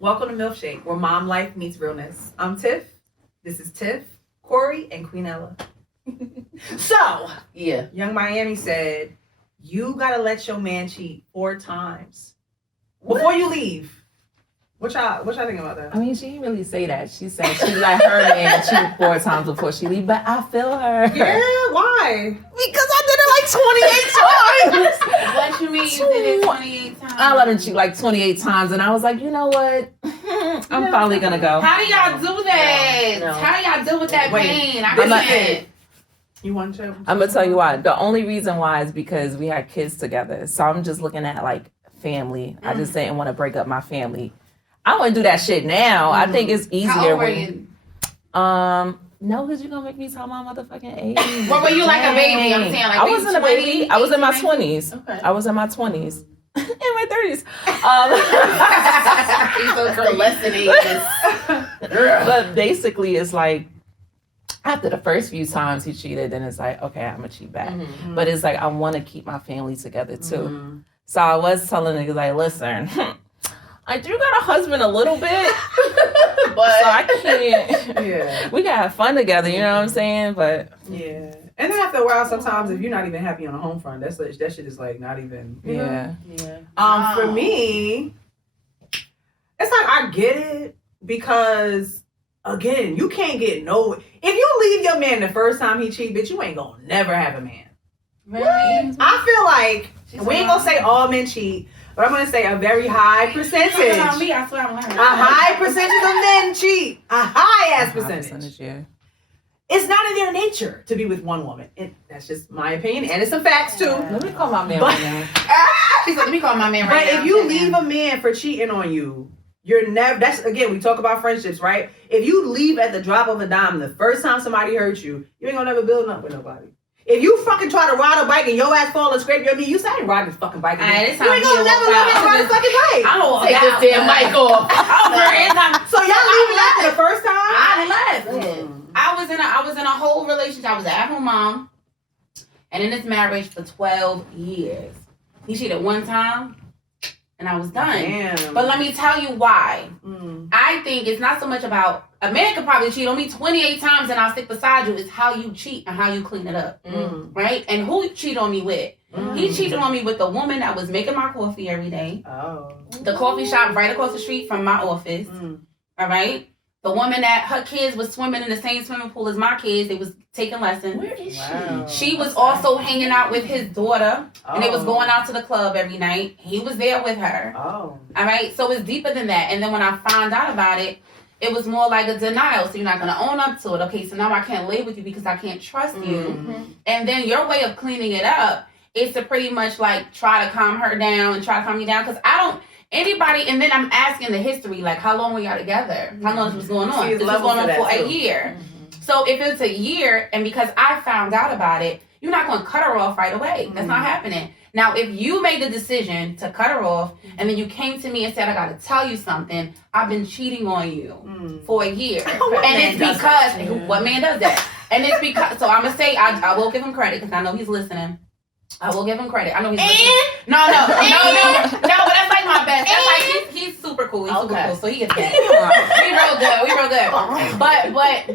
Welcome to Milfshake, where mom life meets realness. I'm Tiff. This is Tiff, Cori, and Queenella. So, Young Miami said, you gotta let your man cheat 4 times before you leave. What y'all think about that? I mean, she didn't really say that. She said she let her man cheat 4 times before she leave, but I feel her. Yeah, why? Because I did it like 28 times. What you mean you did it 28 times? I let him cheat like 28 times, and I was like, you know what? I'm finally gonna go. How do y'all do that? No. How do y'all deal with that pain? I can't. You want to? I'm gonna tell you why. The only reason why is because we had kids together. So I'm just looking at like family. I just didn't want to break up my family. I wouldn't do that shit now. I think it's easier. How old were you? No, because you're gonna make me tell my motherfucking age. What were you like a baby? I'm saying like I wasn't a baby. I was in my 20s. Okay. I was in my 20s. In my 30s. The lesson ages. But basically, it's like after the first few times he cheated, then it's like, okay, I'm gonna cheat back. Mm-hmm. But it's like I want to keep my family together too. Mm-hmm. So I was telling niggas like, listen, I do got a husband a little bit, but so I can't. Yeah. We gotta have fun together. You know what I'm saying? But Yeah. And then after a while, sometimes if you're not even happy on the home front, that shit is like not even. You know? Yeah. For me, it's like I get it because again, you can't get no. If you leave your man the first time he cheat, bitch, you ain't gonna never have a man. Really? I feel like we ain't gonna say all men cheat, but I'm gonna say a very high percentage. Me, I swear I'm lying. A high percentage of men cheat. A high ass percentage. Yeah. It's not in their nature to be with one woman. That's just my opinion, and it's some facts too. Let me call my man But- right now. She said, let me call my man right But now. if you leave a man for cheating on you, you're never. That's again, we talk about friendships, right? If you leave at the drop of a dime, the first time somebody hurt you, you ain't gonna never build up with nobody. If you fucking try to ride a bike and your ass fall and scrape your knee, you say I ain't riding this fucking bike again. Alright, it's You ain't time gonna for never me to know walk how to out. ride a fucking bike. I'm gonna Take this damn mic off. So y'all leaving after the first time? I left. I was in a whole relationship. I was an at-home mom, and in this marriage for 12 years. He cheated one time, and I was done. Damn. But let me tell you why. Mm. I think it's not so much about a man could probably cheat on me 28 times and I'll stick beside you. It's how you cheat and how you clean it up, right? And who you cheat on me with? He cheated on me with the woman that was making my coffee every day. Oh. The coffee shop right across the street from my office. All right. The woman that her kids was swimming in the same swimming pool as my kids. They was taking lessons. Where is Wow. She was also hanging out with his daughter, and they was Oh. going out to the club every night. He was there with her. Oh. All right. So it's deeper than that. And then when I found out about it, it was more like a denial. So you're not going to own up to it. Okay, so now I can't lay with you because I can't trust you. And then your way of cleaning it up is to pretty much like try to calm her down and try to calm me down. Because I don't, anybody, and then I'm asking the history, like how long were y'all together? How long this was going on? See, This was levels going to on that, for too. a year. So if it's a year, and because I found out about it, you're not going to cut her off right away. That's not happening. Now, if you made the decision to cut her off, and then you came to me and said, I got to tell you something, I've been cheating on you for a year. And it's because, what man does that? And it's because, so I'm going to say, I will give him credit because I know he's listening. I will give him credit. I know he's listening. No, but that's like my best. That's like, he's super cool. He's super cool. So he gets that. We real good.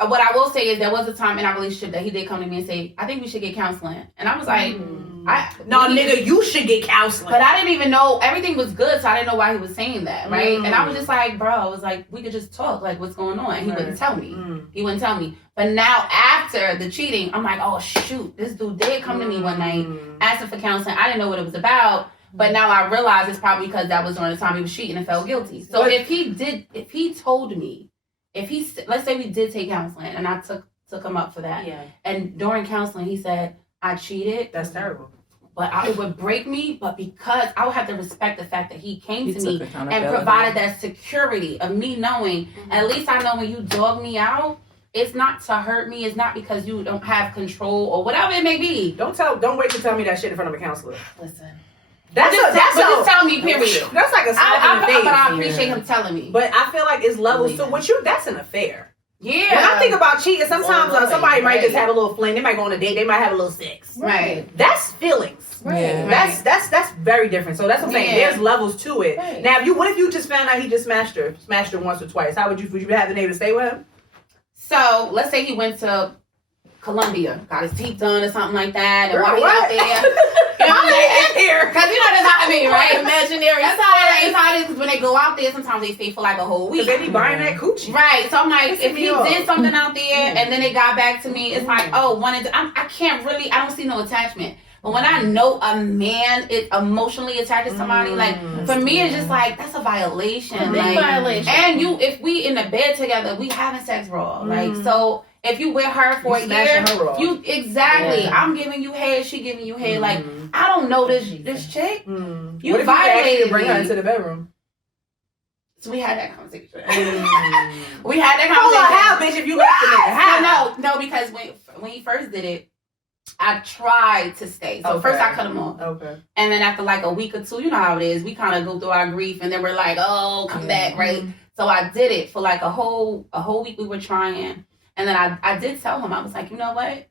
But what I will say is there was a time in our relationship that he did come to me and say, I think we should get counseling. And I was like, nigga, you should get counseling. But I didn't even know, everything was good, so I didn't know why he was saying that, right? And I was just like, bro, I was like, we could just talk, like, what's going on? And he wouldn't tell me. He wouldn't tell me. But now, after the cheating, I'm like, oh, shoot, this dude did come to me one night, asking for counseling. I didn't know what it was about. But now I realize it's probably because that was during the time he was cheating and felt guilty. So if he told me, let's say we did take counseling and I took him up for that. Yeah. And during counseling, he said, I cheated. That's terrible. But it would break me. But because I would have to respect the fact that he came to me and provided that security of me knowing, at least I know when you dog me out, it's not to hurt me. It's not because you don't have control or whatever it may be. Don't wait to tell me that shit in front of a counselor. Listen. Just tell me, period. That's like a slap in the face. But I appreciate him telling me. But I feel like it's levels. So what that's an affair. Yeah. When I think about cheating, sometimes somebody might just right. have a little fling. They might go on a date. They might have a little sex. Right. That's feelings. Right. Yeah. That's very different. So that's what I'm saying. Yeah. There's levels to it. Right. Now, what if you just found out he just smashed her once or twice? How would you have been able to stay with him? So let's say he went to Colombia, got his teeth done or something like that, and Girl, while he what? out there, you know what I'm saying? Here. Because you know that's how I mean, right? Imaginary. That's how it is. Because when they go out there, sometimes they stay for like a whole week. Because they be buying that coochie. Right. So I'm like, Pissing if me he off. did something out there and then it got back to me, it's like, oh, I can't really, I don't see no attachment. But when I know a man is emotionally attached to somebody, like for me, it's just like that's a violation. A big Like, violation. and if we in the bed together, we having sex raw. Like so, if you with her for You a year, smashing her raw. you exactly. Yeah. I'm giving you head, she giving you head. Like I don't know this chick. You What if you actually violated bring her me. into the bedroom? So we had that conversation. We had that Hold on, conversation. how, bitch, if you left the nigga? How? No, because when he first did it, I tried to stay. So Okay. first I cut him off. Okay. And then after like a week or two, you know how it is, we kind of go through our grief and then we're like, oh, come back, right? So I did it for like a whole week we were trying. And then I did tell him, I was like, you know what?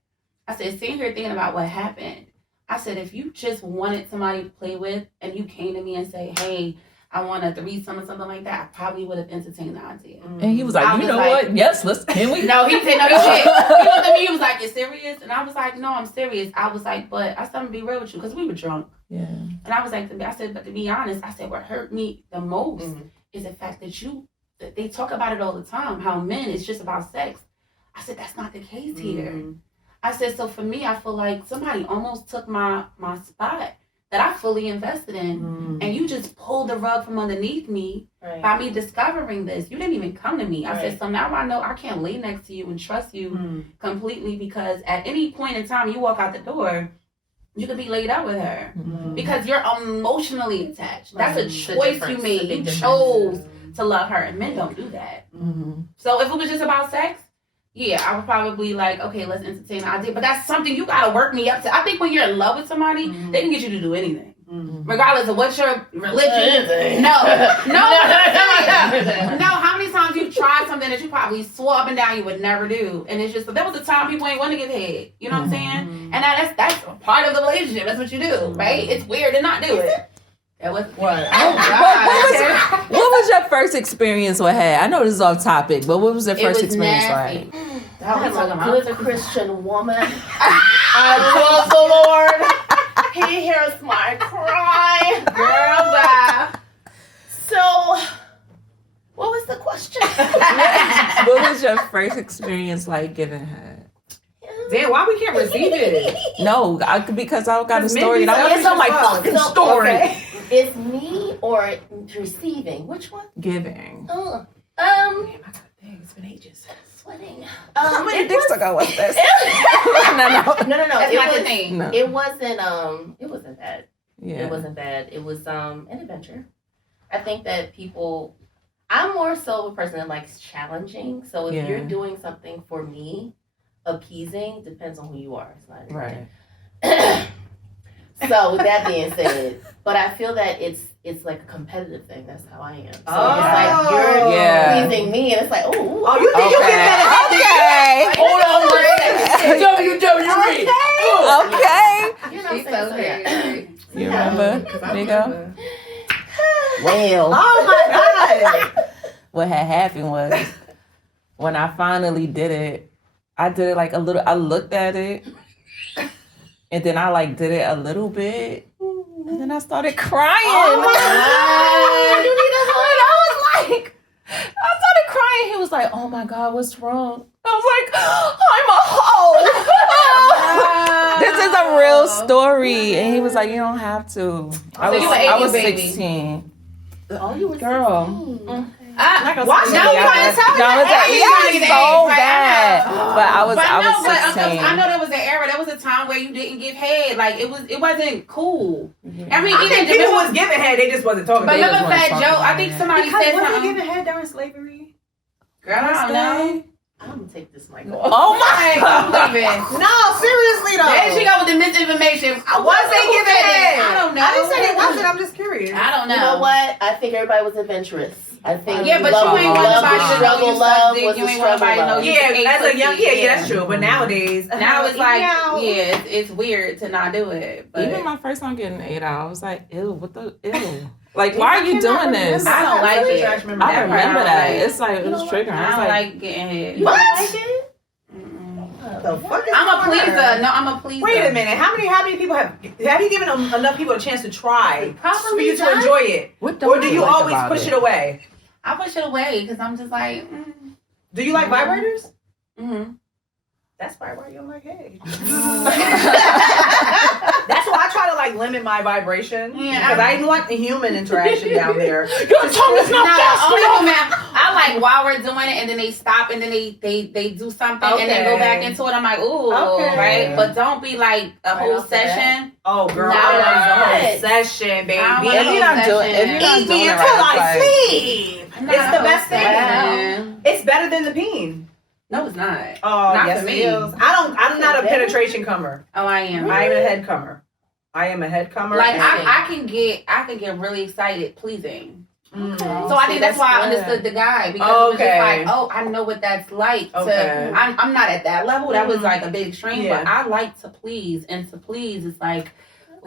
I said, sitting here thinking about what happened. I said, if you just wanted somebody to play with and you came to me and say, hey, I want a threesome or something like that, I probably would have entertained the idea. And he was like, I you was know like- what? Yes, can we? No, he said, no, he did. He looked at me, he was like, you serious? And I was like, no, I'm serious. I was like, but I said, I'm gonna be real with you, because we were drunk. Yeah. And I was like, I said, but to be honest, I said, what hurt me the most is the fact that they talk about it all the time, how men, it's just about sex. I said, that's not the case here. I said, so for me, I feel like somebody almost took my spot that I fully invested in. And you just pulled the rug from underneath me by me discovering this. You didn't even come to me. I said, so now I know I can't lay next to you and trust you completely, because at any point in time you walk out the door, you could be laid up with her because you're emotionally attached. That's a choice you made. You chose to love her, and men don't do that. So if it was just about sex, yeah, I would probably like, okay, let's entertain the idea. But that's something you gotta work me up to. I think when you're in love with somebody, they can get you to do anything. Regardless of what your religion. No. How many times you've tried something that you probably swore up and down you would never do, and it's just there was a time people ain't want to give head. You know what I'm saying? And that's part of the relationship. That's what you do, right? It's weird to not do it. That was What? What was your first experience with head? I know this is off topic, but what was your first experience like? I'm a good Christian woman. I love the Lord. He hears my cry. Girl, bye. So, what was the question? What was your first experience like giving head? Damn, why we can't receive it? No, because I got a story. maybe And I want to so. tell my fucking So, story. okay. It's me or receiving? Which one? Giving. Oh, Damn, I got a thing. It's been ages. sweating. How many dicks ago was this? No. That's It not was, the thing. No. it wasn't bad. Yeah. It wasn't bad. It was an adventure. I think that I'm more so a person that likes challenging. So if you're doing something for me, appeasing, depends on who you are. It's not Right. So with that being said, but I feel that it's like a competitive thing. That's how I am. So it's like you're pleasing me, and it's like, Oh, you think you get that? Okay. hold on, WWE. Okay. you know what I'm saying? So, You remember, Nigo? Well, Oh my God. What had happened was when I finally did it, I did it like a little. I looked at it, and then I like did it a little bit, and then I started crying. Oh my God. You need a hug. And I was like, I started crying. He was like, "Oh my God, what's wrong?" I was like, "I'm a hoe." This is a real story, and he was like, "You don't have to." I was 16. Oh, you were Girl. 16. Watch now you trying to tell me Yeah, so bad. But I was But 16. I know there was an era. There was a time where you didn't give head. Like it wasn't cool. I mean, I think people was giving head, they just wasn't talking But about it. remember Fat Joe? I think somebody said Was he something. giving head during slavery? Girl, I don't know. I'm gonna take this mic off. Oh my I'm God. leaving. No, seriously though. There she go with the misinformation. Was they giving head? I don't know. I didn't say they wasn't. I'm just curious. I don't know. You know what? I think everybody was adventurous. I think Yeah, but love, you ain't want love nobody was to know struggle you love suck dick. was You the ain't want struggle nobody to know love. you Yeah, as a pussy. young, yeah, that's true. But nowadays, Now it's like, yeah. it's weird to not do it. But Even my first time getting ate out, I was like, ew, what the ew? Like, why are you doing this? I don't like it. I remember I that. remember part. that. It's like, it was triggering. I I don't was like, like getting hit. You don't like it? The fuck is I'm a going on? pleaser. No, I'm a pleaser. Wait a minute. How many people have you given enough people a chance to try for Probably you to not. enjoy it, what or do you always push it away? I push it away because I'm just like, Do you like vibrators? mm-hmm. That's probably why you don't like head. That's why I try to like limit my vibration because I didn't want the human interaction down there. Your tongue is not fast enough. I like while we're doing it and then they stop and then they do something and then go back into it. I'm like, ooh, Okay. right? But don't be like a whole off the bat. session. Oh, girl, Nah. I want the whole session, baby. I want If you're not doing, if you're not Eat doing me it until right, I it's like, sleep. Not It's a the whole best thing. session. It's better than the peen. No, it's not. Oh, Not yes, for it me. is. I'm not a penetration comer. Oh, I am. I am a head comer. I am a head comer. Like and- I can get really excited pleasing. Mm. So I think that's why I understood the guy because it was just Okay. like, oh, I know what that's like. Okay. I'm not at that level. That was like a big extreme, Yeah. but I like to please, and to please is like,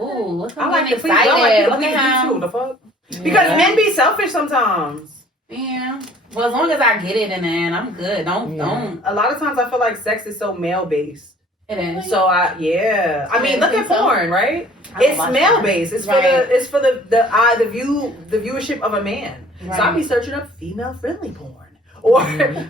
ooh, look at I like him to please. I like excited. to Look please at you too. him. The fuck? Because men be selfish sometimes. Yeah. Well, as long as I get it in the end, I'm good. Don't. A lot of times I feel like sex is so male based. It is. So I mean, look at porn, right? It's male based. It's for Right. the viewership of a man. Right. So I be searching up female friendly porn. Or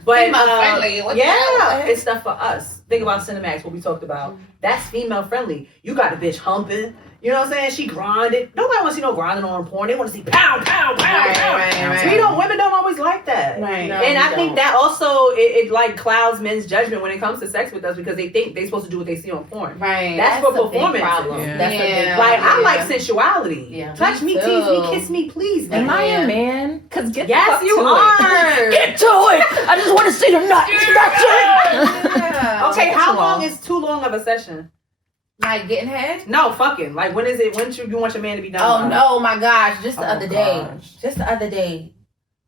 but Female friendly? What the yeah, hell? it's stuff for us. Think about Cinemax, what we talked about. That's female friendly. You got a bitch humping. You know what I'm saying? She grinded. Nobody wants to see no grinding on porn. They want to see pow, pow, pow, pow. Right. Women don't always like that. Right. No. And I we think don't. that also it like clouds men's judgment when it comes to sex with us because they think they're supposed to do what they see on porn. Right. That's for a big performance. problem. Yeah. That's a big Yeah. Like I Yeah. like sensuality. Yeah. Touch me, Me tease me, too. kiss me, please. Am I Yeah. a man? Cause get the Yes, fuck you to are. It. Get to it. I just want to see the nuts. That's it. Yeah. Okay, That's how too long long. is too long of a session? Like getting head? No, fucking. Like when is it? When should you want your man to be done? Oh by? no, my gosh! Just the Oh, other day, gosh. just the other day,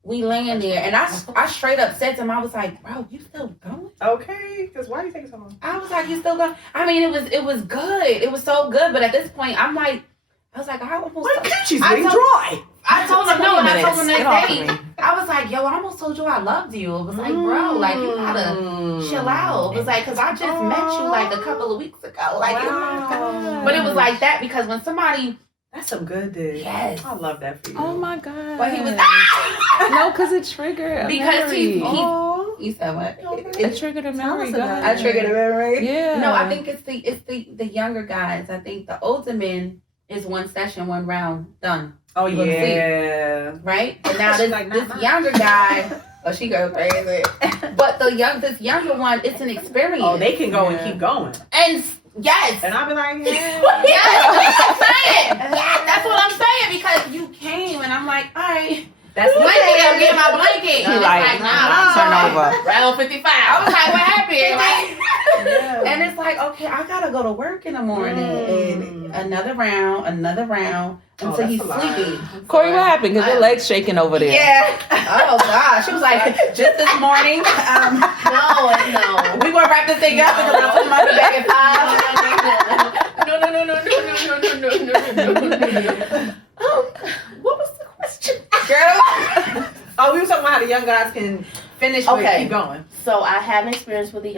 we laying there, and I straight up said to him, I was like, "Bro, you still going?" Okay, because why are you taking so long? I was like, "You still going?" I mean, it was good. It was so good, but at this point, I'm like, I was like, I almost. My coochie's I getting told- dry. I told him no, and I told him Get off that of day. me. I was like, yo, I almost told you I loved you. It was like, bro, like you gotta chill out. It was like, cause I just met you like a couple of weeks ago. Like, Wow. but it was like that because when somebody, That's some good dick. yes, I love that for you. Oh my god. but he was No, cause it triggered a because memory. Oh. you said what? It triggered a memory. us Go about ahead. it. I triggered a memory. Yeah. No, I think it's the younger guys. I think the older men is one session, one round, done. Oh You gonna yeah. Right? But now She's this, like, this nah. younger guy, oh, she goes crazy. But this younger one, it's an experience. Oh, they can go Yeah. and keep going. And yes. And I'll be like, Yeah, that's what I'm saying. Yeah, that's what I'm saying because you came and I'm like, all right. that's Blanket, I'm getting my blanket. He And it's like, nah. turn over. Round 55. I was like, what happened? Like, Yeah. and it's like, okay, I gotta go to work in the morning. And another round until that's he's a lot. sleepy. Corey, what happened? Cause your legs shaking over there. Yeah. Oh gosh. She was like, just this morning. No. We gonna wrap this thing up because I'm putting my back at 5. No. What was the question? Girl. Oh, we were talking about how the young guys can finish but Okay. keep going. So I had an experience with a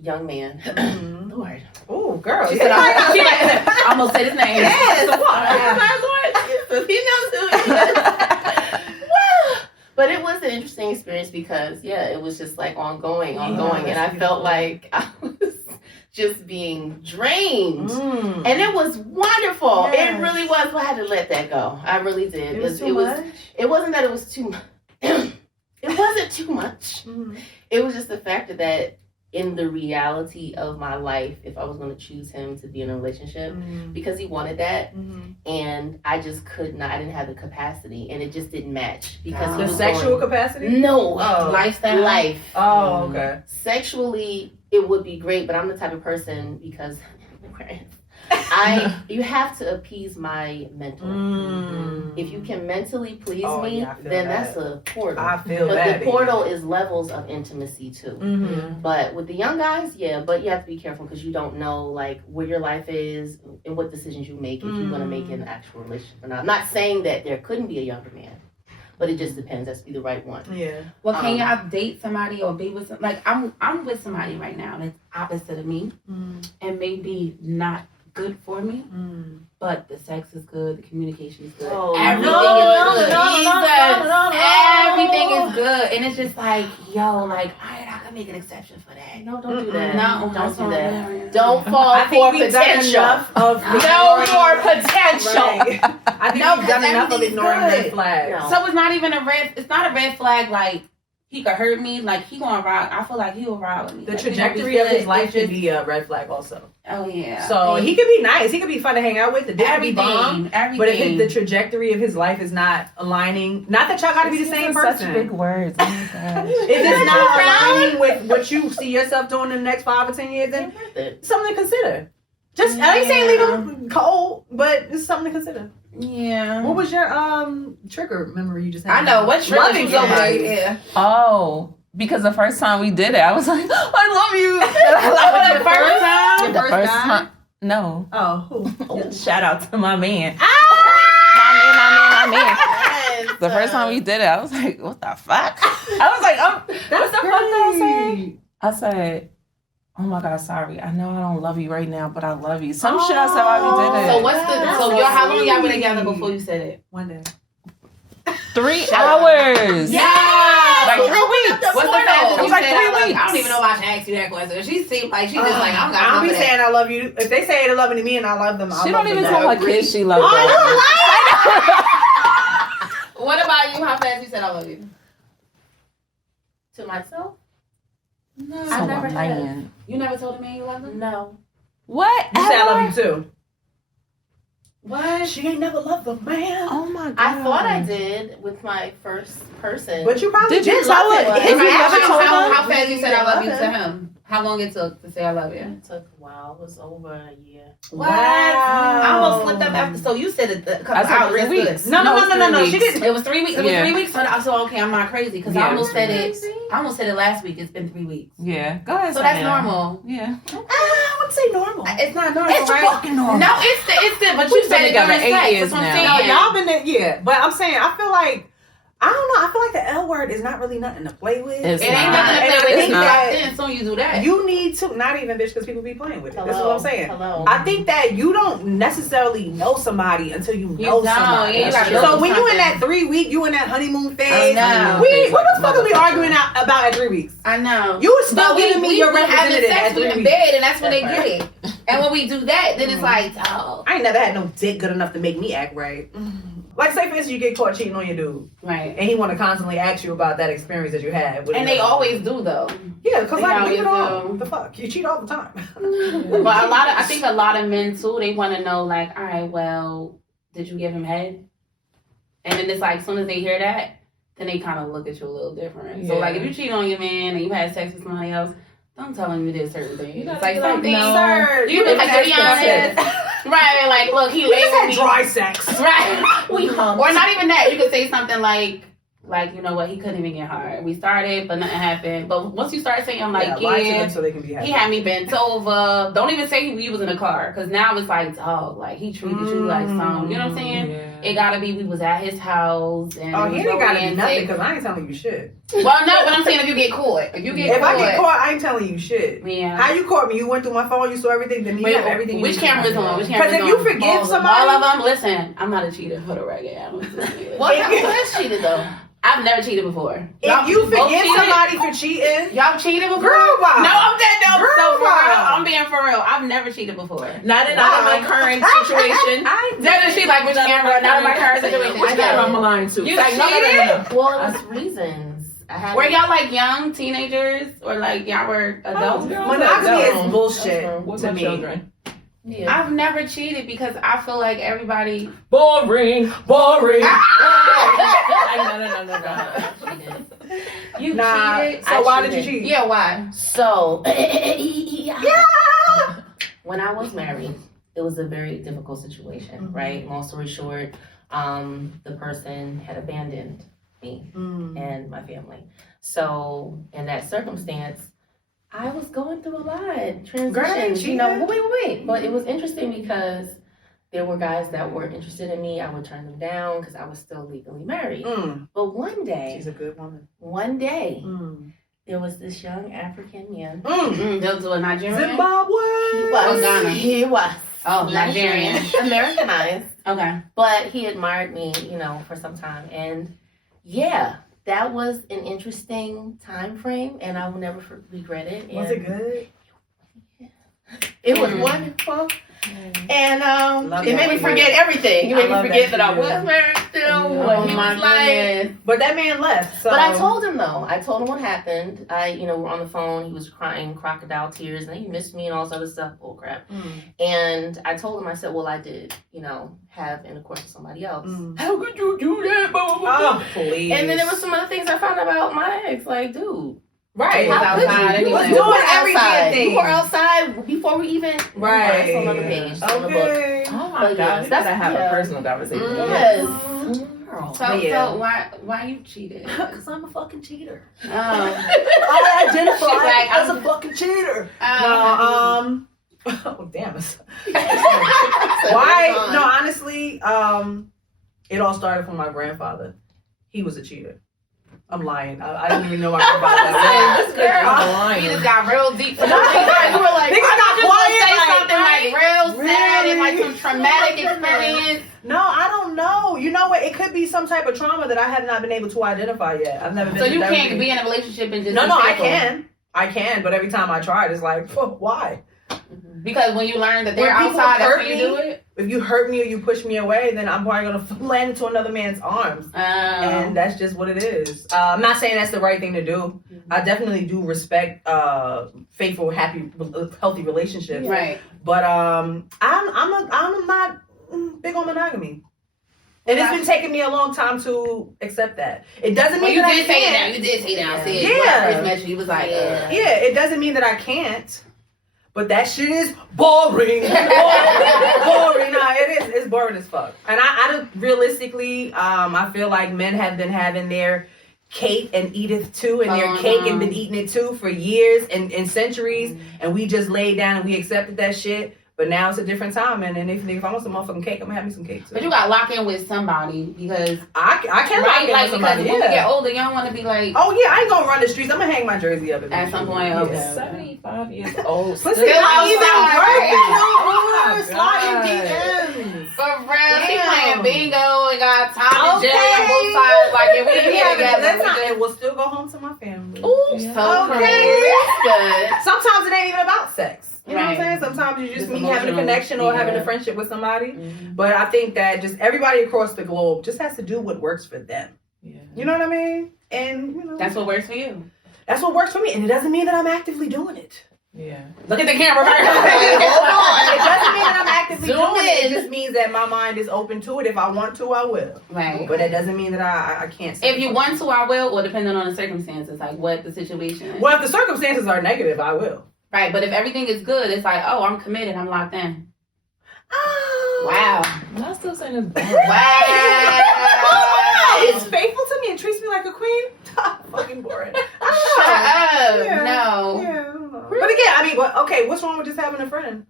young man. Mhm. Lord. Oh, girl. She said, I almost said his name. Yes, what? Lord, he knows who he is. But it was an interesting experience because, yeah, it was just like ongoing. And I felt like I was just being drained. Mm. And it was wonderful. Yes. It really was. But I had to let that go. I really did. It was too much. It wasn't that it was too much. It wasn't too much. Mhm. It was just the fact that in the reality of my life if I was going to choose him to be in a relationship because he wanted that. And I just could not. I didn't have the capacity, and it just didn't match because he the was sexual capacity. No, lifestyle. life. Oh, okay. Sexually, it would be great, but I'm the type of person because you have to appease my mental. If you can mentally please me, then that's a portal. I feel but that. The portal is levels of intimacy too. But with the young guys, but you have to be careful because you don't know like where your life is and what decisions you make if you're going to make an actual relationship or not. I'm not saying that there couldn't be a younger man, but it just depends. That's be the right one. Yeah. Well, can y'all date somebody or be with some, like I'm with somebody right now that's opposite of me and maybe not good for me, but the sex is good, the communication is good, everything is good, and it's just like, yo, like I can make an exception for that. No, don't do that. No, don't do that. that. Don't fall for potential. No more potential. I think we've done enough of ignoring red flags. No. So it's not even it's not a red flag like he could hurt me, like he gonna ride. I feel like he will ride with me. The like, trajectory of his life could be a red flag also. Oh yeah. So he could be nice. He could be fun to hang out with. The dick could be bomb. Everything. But if the trajectory of his life is not aligning, not that y'all got to be the same person. Such big words. Oh my gosh. If it's not aligning with what you see yourself doing in the next 5 or 10 years, then something to consider. Just I ain't saying leave him cold, but it's something to consider. Yeah. What was your trigger memory you just had? I know what trigger loving was somebody. Yeah. Oh, because the first time we did it, I was like, I love you. The first time? No. Oh, who? Shout out to my man. Ah! My man. The first time we did it, I was like, what the fuck? I was like, what the fuck did I say? I said, oh my God, sorry. I know I don't love you right now, but I love you. Some shit I said while we did it. So how long y'all been together before you said it? 1 day. 3 hours. Yeah. Like 3 weeks. What's the fact that It you was like said 3 I love you? weeks. I don't even know why I should ask you that question. She seemed like she just like I don't got I don't be nothing. saying I love you. If they say they're loving me and I love them, She don't even tell her kids she loves them. What about you? How fast you said I love you? To myself? No. So I never I'm have. lying. You never told a man you love him? No. What? You say I love you too. What? She ain't never loved a man. Oh my God. I thought I did with my first person. But you probably Did you tell love her? him. If you never told her? How fast you said I love you to him? him? How long it took to say I love you? It took a while. It was over a year. What? I almost slipped up after. So you said it a couple I said hours. 3 That's good. weeks. No. She She didn't. It was 3 weeks. It was Yeah. 3 weeks. So okay, I'm not crazy because I Yeah. almost said it. I almost said it last week. It's been 3 weeks. Yeah. Go ahead. So that's Sam. normal. Yeah. I wouldn't say normal. It's not normal, It's right? fucking normal. No, it's the. But We've you been said it together during 8 sex. years That's what I'm now. saying. No, y'all been there, yeah. But I'm saying, I feel like, I don't know, I feel like the L word is not really nothing to play with. It's It ain't not. nothing to And play I with. think that Then soon you do that. you need to, not even bitch, because people be playing with it. That's what I'm saying. Hello. I think that you don't necessarily know somebody until you know don't. somebody. Yeah, you gotta know So when you in something. that 3 week, you in that honeymoon phase. know. What the fuck are we arguing about at 3 weeks? I know. You were still But giving me your having representative sex at 3 in weeks. bed, and that's when they get it. And when we do that, then it's like, oh, I ain't never had no dick good enough to make me act right. Like, say for instance, you get caught cheating on your dude, right. and he want to constantly ask you about that experience that you had. And they always do though. Yeah, because They like, leave it always alone. do. The fuck? You cheat all the time. But I think a lot of men too, they want to know like, all right, well, did you give him head? And then it's like, as soon as they hear that, then they kind of look at you a little different. So Yeah. like, if you cheat on your man and you had sex with somebody else, don't tell him you did certain things. gotta It's like be like, something. no. Sir, You just like to be honest. Right, like, look, he We laid just with had me. dry sex. Right. We humped. Or not even that. You could say something like, you know what, he couldn't even get hard. We started, but nothing happened. But once you start saying, like, lie to yeah, them so they can be happy. he had me bent over. Don't even say we was in the car. Because now it's like, dog, like, he treated you like something. You know what I'm saying? Yeah. It gotta be we was at his house. And Oh, it he was ain't gotta be romantic. nothing because I ain't telling you shit. Well, no, but I'm saying if you get caught. If you get If caught. I get caught, I ain't telling you shit. Yeah. How you caught me? You went through my phone, you saw everything, then you have everything. you Which need. camera is on? Which camera is Because on? if you forgive somebody, all of them, listen, I'm not a cheater for the record. I don't do it. What has cheated though? I've never cheated before. if you both forgive cheated? somebody for cheating, Y'all cheated before? Girl, wow. No, I'm dead. No, Girl, so for wow. real. I'm being for real. I've never cheated before. Not in my current situation. Then she like, which camera? Not in my current situation. I got on the line too. You Like, no. cheated? Well, it was reasons. Were y'all like young teenagers or like y'all were adults? Monogamy is bullshit What's to my me. children? Yeah. I've never cheated because I feel like everybody. Boring. No. You Nah. cheated. So why did you cheat? Yeah, why? So, when I was married, it was a very difficult situation, right? Long story short, the person had abandoned me and my family. So, in that circumstance, I was going through a lot. Transitions, you know, wait. But it was interesting because there were guys that were interested in me. I would turn them down because I was still legally married. But one day, She's a good woman. one day, there was this young African man. Those were Nigerian. Zimbabwe. He was. Ghana. He was. Oh, Nigerian. Americanized. Okay. But he admired me, you know, for some time. And yeah, that was an interesting time frame, and I will never regret it. Was it good? It was wonderful. And Love it that made me for you. forget everything. It I made me love forget that that I for you. was married still. Oh He my was like, goodness. But that man left. So. but I told him though. I told him what happened. We're on the phone. He was crying crocodile tears, and he missed me and all this other stuff. Bull crap. And I told him, I said, well, I did, have intercourse with somebody else. How could you do that? Oh, please. And then there was some other things I found out about my ex. Like, dude, right. how could outside you? anyway. You were Doing every damn outside. thing. You were outside before we even. Right. That's on another page. It's on the book. Okay. Oh my But God, yes, we that's- gotta have yeah. a personal conversation. Yes. So, But yeah. so why you cheated? Because I'm a fucking cheater. Oh. I identify She's like, as I'm- a fucking cheater. Oh. Oh, damn it. Why? No, honestly, it all started from my grandfather. He was a cheater. I'm lying. I didn't even know my grandfather. This girl, I'm you just lying. got real deep. You were like, Niggas got quiet, say like, something like real sad and like really? some traumatic experience. No, I don't know. You know what? It could be some type of trauma that I have not been able to identify yet. I've never been So to you therapy. can't be in a relationship and just No, be I faithful. can, but every time I try it, it's like, why? Because when you learn that they're When people outside, that's hurt when you me, do it. If you hurt me or you push me away, then I'm probably gonna land into another man's arms. And that's just what it is. I'm not saying that's the right thing to do. I definitely do respect faithful, happy, healthy relationships. Right. But I'm not big on monogamy. And it's been taking me a long time to accept that. It doesn't mean you that did I say can't. that. You did say that. I said Yeah. when I first met you, you was like, Yeah. Yeah, it doesn't mean that I can't. But that shit is boring. Boring. Nah, it is. It's boring as fuck. And I don't, realistically, I feel like men have been having their cake and eat it too, and their cake and been eating it too for years and centuries. And we just laid down and we accepted that shit. But now it's a different time, and if I want some motherfucking cake, I'm gonna have me some cake too. but you got to lock in with somebody because I can lock in like with somebody. because when you Yeah. get older, you don't want to be like Oh yeah, I ain't gonna run the streets. I'm gonna hang my jersey up at some point. I was Okay. 75 years old. Listen, Still not even outside, working right? no Oh more. my Sliding God. DMs. For real, he Damn. playing bingo and got Tom and Jerry on Okay. both sides. Like if we Yeah, get but together, that's we not, just- it will still go home to my family. Ooh, Yeah. so Okay. crazy. That's Sometimes it ain't even about sex. You know what I'm Right. saying? Sometimes you just Just meet having a emotional, connection or having yeah. a friendship with somebody. Mhm. But I think that just everybody across the globe just has to do what works for them. Yeah. You know what I mean? And That's what works for you. that's what works for me. And it doesn't mean that I'm actively doing it. Yeah. Look at the camera. Hold on. It doesn't mean that I'm actively Zoom doing it. It in. just means that my mind is open to it. If I want to, I will. Right. But that doesn't mean that I can't. If you want to, I will, or depending on the circumstances, like what the situation is. Well, if the circumstances are negative, I will. Right, but if everything is good, it's like, oh, I'm committed, I'm locked in. Oh. Wow. I'm still saying it's boring. Wow. It's faithful to me and treats me like a queen. Fucking boring. Shut up. Yeah. No. Yeah, I don't know. But again, I mean, okay, what's wrong with just having a friend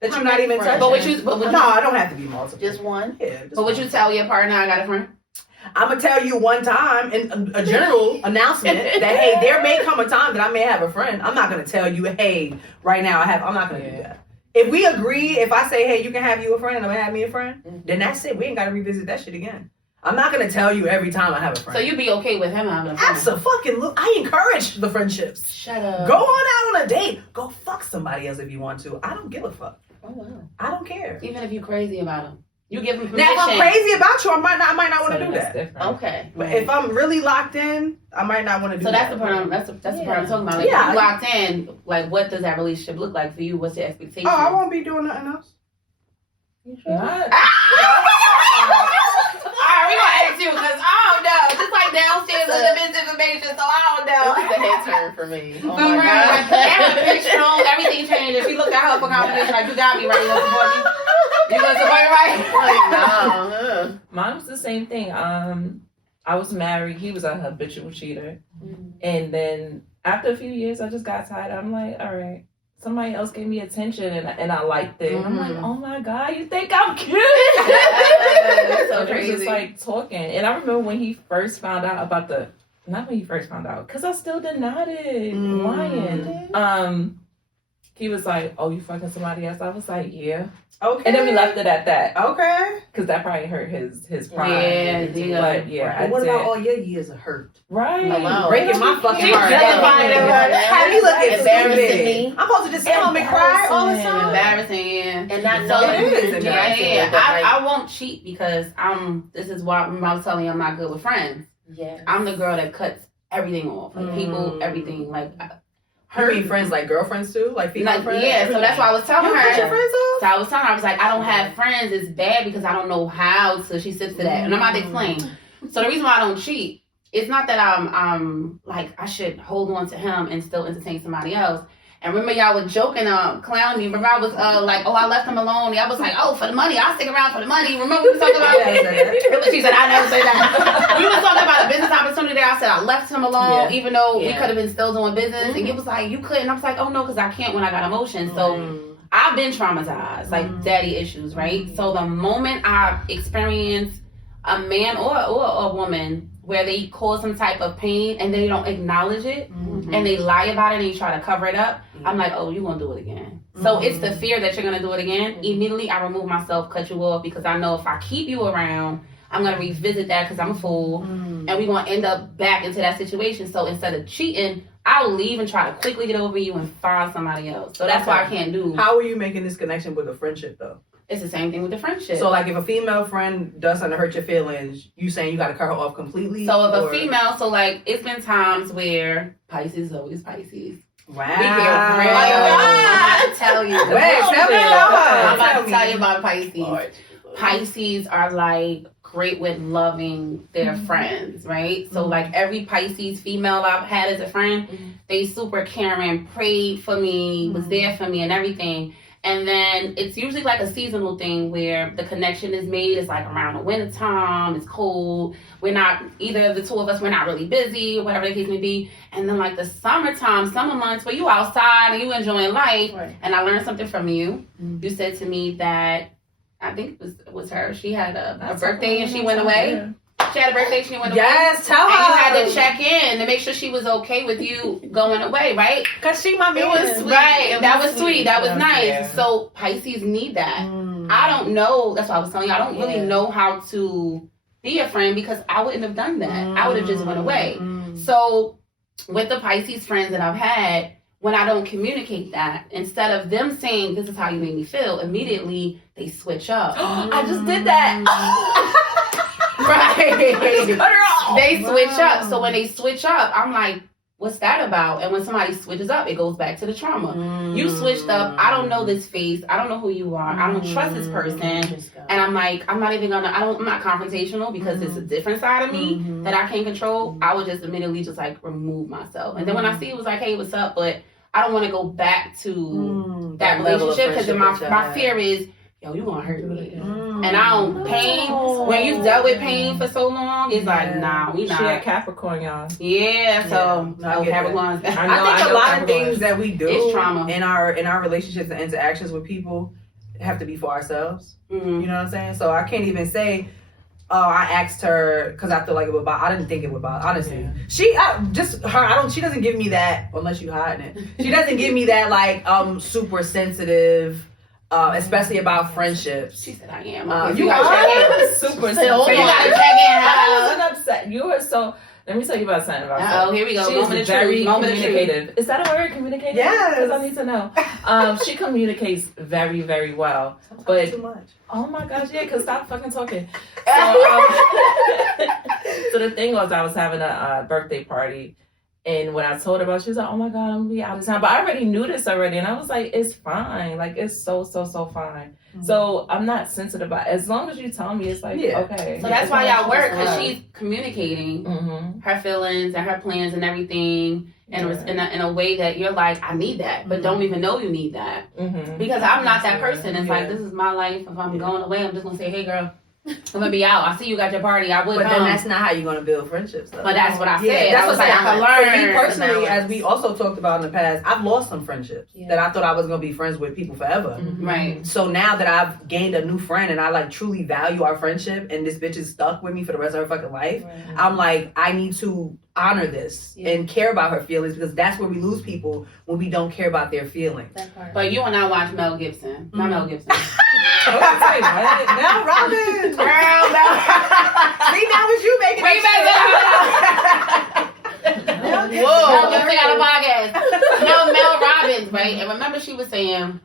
that How you're not many even friends? touching? But would you, No, I don't have to be multiple. just one. Yeah. but would you tell your partner I got a friend? I'm gonna tell you one time in a general announcement that hey, there may come a time that I may have a friend. I'm not gonna tell you, hey, right now I'm not gonna do that. If we agree, if I say, hey, you can have you a friend and I'm gonna have me a friend, then that's it. We ain't gotta revisit that shit again. I'm not gonna tell you every time I have a friend. So you'd be okay with him having a friend? Absolutely. I encourage the friendships. Shut up. Go on out on a date. Go fuck somebody else if you want to. I don't give a fuck. Oh wow. I don't care. Even if you're crazy about him. You give them permission. Now, if I'm crazy about you, I might not want to do that. Different. Okay. But if I'm really locked in, I might not want to do So that. that's the part. That's the part I'm talking about. Like, if you locked in, like, what does that relationship look like for you? What's your expectation? Oh, I won't be doing nothing else. Not. Alright, we gonna ask you because I don't know. Just like downstairs with the misinformation, so I don't know. This is a head turn for me. Oh For my real, God. everything changed. If she looked at her for confirmation, like, you got me right, you gonna support me? You gonna support me right? Like, no. Mine was the same thing. I was married. He was a habitual cheater. And then after a few years, I just got tired. I'm like, all right. Somebody else gave me attention and I liked it. I'm like, oh my God, you think I'm cute? That's so It was crazy. just like talking. And I remember when he first found out about not when he first found out, because I still denied it. Lying. He was like, oh, you fucking somebody else? I was like, yeah. Okay. And then we left it at that. Okay. Because that probably hurt his pride. Yeah. But yeah, I But what did. about all your years of hurt? Right. Hello. Breaking my fucking She heart. justified it. Have you looking Embarrassing stupid? me. I'm supposed to just come and cry all the time. Embarrassing, yeah. And not So knowing it is embarrassing. I won't cheat because this is why I was telling you I'm not good with friends. Yeah. I'm the girl that cuts everything off. Like people, everything. Like Her mean friends like girlfriends too? Like female like, friends? yeah, so that's why I was telling You her. cut your friends off? So I was telling her, I was like, I don't have friends. It's bad because I don't know how to. She sits to that. And I'm about to explain. So the reason why I don't cheat, it's not that I'm like, I should hold on to him and still entertain somebody else. And remember y'all was joking, clowning me. Remember I was like, oh, I left him alone. Y'all was like, oh, for the money. I'll stick around for the money. Remember we were talking about She said, I never say that. We were talking about a business opportunity. I said, I left him alone, even though we could have been still doing business. And it was like, you couldn't. I was like, oh, no, because I can't when I got emotions. So I've been traumatized, like daddy issues, right? So the moment I experience a man or a woman where they cause some type of pain and they don't acknowledge it and they lie about it and they try to cover it up, I'm like, oh, you're going to do it again. So it's the fear that you're going to do it again. Immediately I remove myself, cut you off, because I know if I keep you around, I'm going to revisit that because I'm a fool and we're going to end up back into that situation. So instead of cheating, I'll leave and try to quickly get over you and find somebody else. So that's why I can't do. How are you making this connection with a friendship though? It's the same thing with the friendship. So like if a female friend does something to hurt your feelings, you saying you got to cut her off completely? So if a female, so like it's been times where Pisces is always Pisces. Wow. We get real. I'm about to tell you. Wait, tell me about her. I'm about Tell to me. tell you about Pisces. Pisces are like great with loving their friends, right? So like every Pisces female I've had as a friend, they super caring, prayed for me, was there for me and everything. And then it's usually like a seasonal thing where the connection is made. It's like around the winter time, it's cold. We're not, either of the two of us, we're not really busy, whatever the case may be. And then like the summertime, summer months where you outside and you enjoying life. Right. And I learned something from you. You said to me that, I think it was her, she had a birthday and she went away. Yeah. She had a birthday, she went away. Yes, tell her. And you had to check in to make sure she was okay with you going away, right? Because she my man. It was sweet. Right, that was sweet. That was nice. Yeah. So Pisces need that. I don't know. That's what I was telling you. I don't really know how to be a friend because I wouldn't have done that. I would have just went away. So with the Pisces friends that I've had, when I don't communicate that, instead of them saying, this is how you made me feel, immediately they switch up. I just did that. Right. They switch up. So when they switch up, I'm like, what's that about? And when somebody switches up, it goes back to the trauma. You switched up. I don't know this face. I don't know who you are. I don't trust this person. And I'm like, I'm not even gonna, I'm not confrontational because it's a different side of me that I can't control. I would just immediately just like remove myself. And then when I see it was like, hey, what's up? But I don't want to go back to that relationship because my fear is, yo, you gonna hurt me. And I don't pain. When you've dealt with pain for so long, it's like, nah, we not. She a Capricorn, y'all. Yeah, so Capricorn. I think a lot of things that we do it's trauma. in our relationships and interactions with people have to be for ourselves. You know what I'm saying? So I can't even say, oh, I asked her because I feel like it would bother. I didn't think it would bother. Honestly, she doesn't give me that unless you hiding it. She doesn't give me that like super sensitive. Especially about friendships. She said, I am. You are super. So you gotta check in. I wasn't upset. You were so. Let me tell you about something about Oh, here we go. She Moment is of truth. very Moment of truth. communicative. Is that a word, communicative? Yes. Because I need to know. She communicates very, very well. But too much. oh my gosh, yeah, because stop fucking talking. So, so the thing was, I was having a birthday party. And when I told her about it, she was like, oh my God, I'm gonna be out of town. But I already knew this already. And I was like, it's fine. Like, it's so fine. Mm-hmm. So I'm not sensitive about it. As long as you tell me, it's like, okay. So that's why y'all work, because she's communicating her feelings and her plans and everything. And it was in a way that you're like, I need that, but don't even know you need that. Because I'm not that person. It's like, this is my life. If I'm going away, I'm just going to say, hey, girl, I'm gonna be out. I see you got your party. I would But come. then that's not how you're gonna build friendships, though. But that's what I said. That's what I can learn. For me personally, as we also talked about in the past, I've lost some friendships that I thought I was gonna be friends with people forever. Right. So now that I've gained a new friend and I like truly value our friendship, and this bitch is stuck with me for the rest of her fucking life, I'm like, I need to honor this and care about her feelings, because that's where we lose people, when we don't care about their feelings. But you and I watch Mel Gibson. Not Mel Gibson. Mel Robbins. Girl, Mel. See, now it's you making it. Whoa. Mel Gibson got a podcast. No, Mel Robbins, right? And remember she was saying,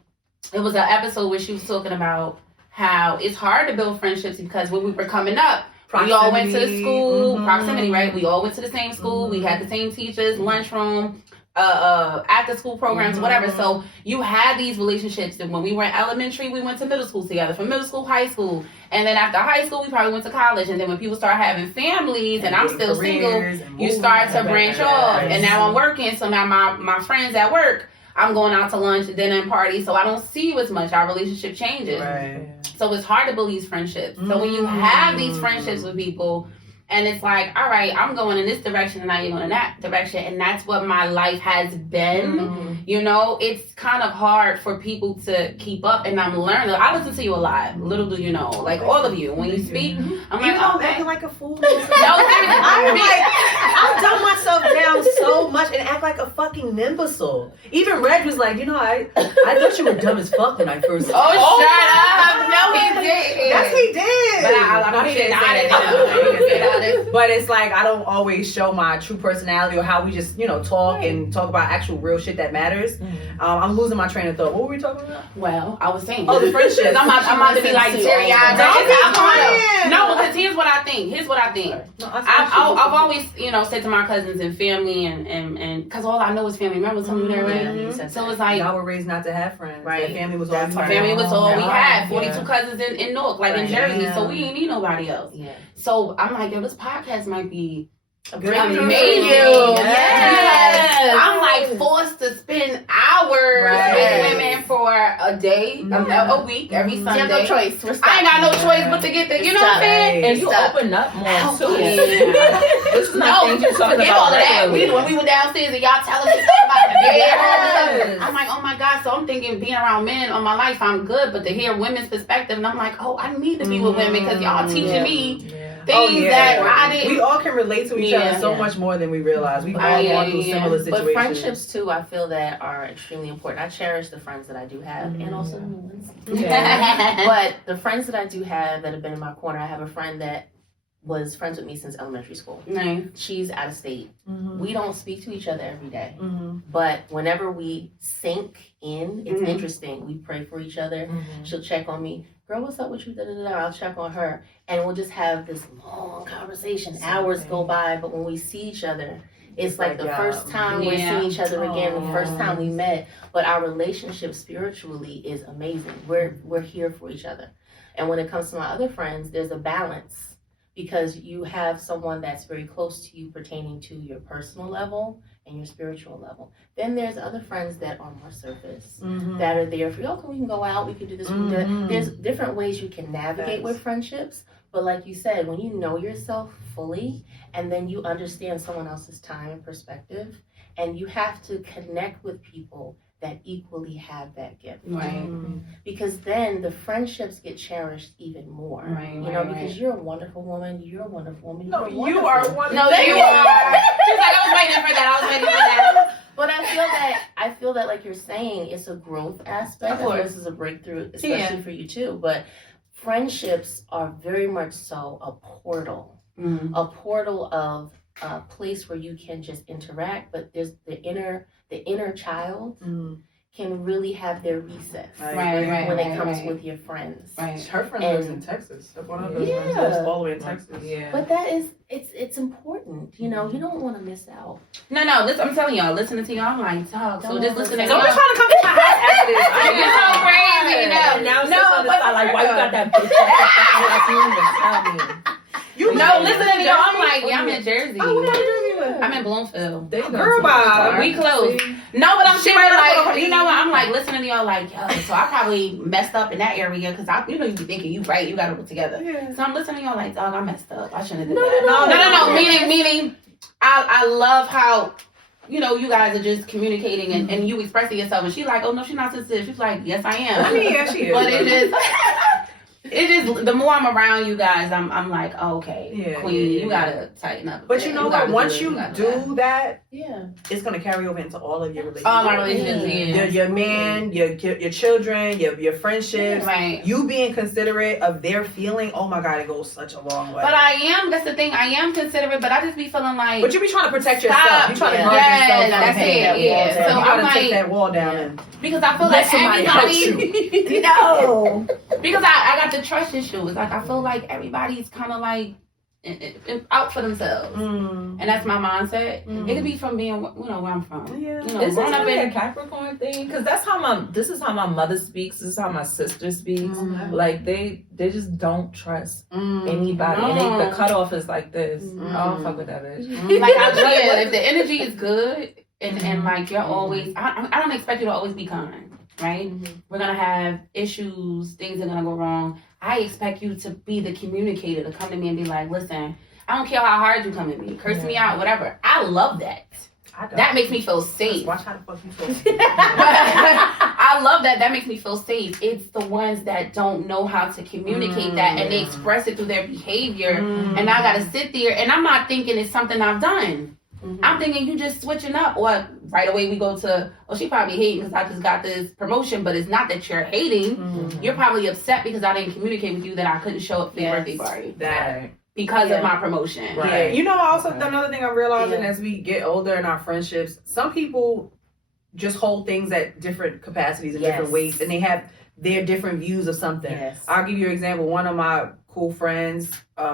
it was an episode where she was talking about how it's hard to build friendships because when we were coming up, we all went to the school, proximity, right? We all went to the same school. We had the same teachers, lunchroom, after school programs, whatever. So you had these relationships. And when we were in elementary, we went to middle school together. From middle school, high school. And then after high school, we probably went to college. And then when people start having families and I'm still single, you start to branch off. And now I'm working. So now my friends at work, I'm going out to lunch, dinner, and parties, so I don't see you as much. Our relationship changes. Right. So it's hard to build these friendships. So when you have these friendships with people, and it's like, all right, I'm going in this direction, and now you're going in that direction, and that's what my life has been. You know, it's kind of hard for people to keep up, and I'm learning. I listen to you a lot. Little do you know, like all of you, when you speak, I'm like, I'm acting like a fool. No, I'm like, I've done myself down so much and act like a fucking imbecile. Even Reg was like, you know, I thought you were dumb as fuck when I first. Shut up! No, he did. Yes, he did. But I he didn't say that. But it's like I don't always show my true personality or how we just, you know, talk and talk about actual real shit that matters. I'm losing my train of thought. What were we talking about? Well, I was saying. Oh, the friendships. I'm about to be like teary-eyed. No, because here's what I think. I've always, you know, said to my cousins and family and because all I know is family. Remember telling me that, right? So it's like y'all were raised not to have friends. Right. That family was all we had. 42 cousins in Newark, like in Jersey. So we ain't need nobody else. Yeah. So I'm like, yo, this podcast might be amazing. Yes. I'm like forced to spend hours with women for a day, a week, every Sunday. You have no choice. I ain't got no choice but to get there. You know what I'm saying? And you open up more too. This is not things you talk about all of that. When we were downstairs and y'all telling me about the bed, I'm like, oh my God. So I'm thinking being around men all my life, I'm good. But to hear women's perspective, and I'm like, oh, I need to be with women because y'all teaching me things that I didn't. We all can relate to each other so much more than we realize. We've all gone through similar situations. But friendships too, I feel that are extremely important. I cherish the friends that I do have, and also the new ones. But the friends that I do have that have been in my corner, I have a friend that was friends with me since elementary school. Nice. She's out of state. We don't speak to each other every day. But whenever we sync in, it's interesting. We pray for each other. She'll check on me. Girl, what's up with you? I'll check on her. And we'll just have this long conversation. Hours go by, but when we see each other, it's like the first time we're seeing each other again, the first time we met. But our relationship spiritually is amazing. We're here for each other. And when it comes to my other friends, there's a balance. Because you have someone that's very close to you pertaining to your personal level and your spiritual level. Then there's other friends that are more surface, that are there for you. Okay, we can go out, we can do this, we can do that. There's different ways you can navigate with friendships. But like you said, when you know yourself fully and then you understand someone else's time and perspective, and you have to connect with people that equally have that gift. Right. Because then the friendships get cherished even more. Right. You know, because you're a wonderful woman, you're a wonderful woman. No, you are wonderful. No, you are. She's like, I was waiting for that. But I feel that like you're saying, it's a growth aspect. Of course, this is a breakthrough, especially for you too. But friendships are very much so a portal of a place where you can just interact, but there's the inner child can really have their recess when it comes with your friends. Right. Her friend lives in Texas. One of those friends lives all the way in Texas. Yeah. But that is, it's important. You know, you don't want to miss out. No, I'm telling y'all, listening to y'all, I'm like, dog. So just listening to Don't y'all. be trying to come to my house after this. It's so crazy. Now but like, why you got that bitch? Like, you didn't even tell me. Listening to y'all, I'm like, yeah, I'm in Jersey. Oh, what Jersey with? I'm in Bloomfield. Girl, bye. We close. No, but I'm saying, like, you know what? I'm like listening to y'all, like, yo, so I probably messed up in that area because you be thinking you right, you got to put together. Yeah. So I'm listening to y'all, like, dog, I messed up. I shouldn't have did that. No. Meaning, I love how, you know, you guys are just communicating and you expressing yourself. And she's like, oh no, she's not sensitive. She's like, yes, I am. I mean, yeah, she is. But it just the more I'm around you guys, I'm like, oh, okay, Queen, you gotta tighten up. But you know what? Once you do that, yeah, it's gonna carry over into all of your relationships. All my relationships, your man, your children, your friendships. Right. You being considerate of their feeling. Oh my God, it goes such a long way. But that's the thing. I am considerate, but I just be feeling like. But you be trying to protect yourself. You trying to guard yourself. That's it. Yeah. So you gotta take that wall down and. Because I feel like everybody, no. Because I got the trust issues. Like I feel like everybody's kind of like out for themselves, and that's my mindset. It could be from being, you know, where I'm from. Yeah. You know, is this really a Capricorn thing? Because that's how this is how my mother speaks. This is how my sister speaks. Like they just don't trust anybody. And the cutoff is like this. I don't fuck with that bitch. Like if the energy is good. And like you're always, I don't expect you to always be kind, right? We're gonna have issues, things are gonna go wrong. I expect you to be the communicator, to come to me and be like, listen, I don't care how hard you come at me, curse me out, whatever. I love that. That makes me feel safe. Watch how the fuck you feel safe. I love that. That makes me feel safe. It's the ones that don't know how to communicate that and they express it through their behavior. And I gotta sit there and I'm not thinking it's something I've done. I'm thinking you just switching up, or right away we go to, oh, she probably hating because I just got this promotion, but it's not that you're hating. You're probably upset because I didn't communicate with you that I couldn't show up for your birthday party. Because of my promotion. Right. Yeah. You know, also another thing I'm realizing as we get older in our friendships, some people just hold things at different capacities and different weights, and they have their different views of something. I'll give you an example. One of my cool friends,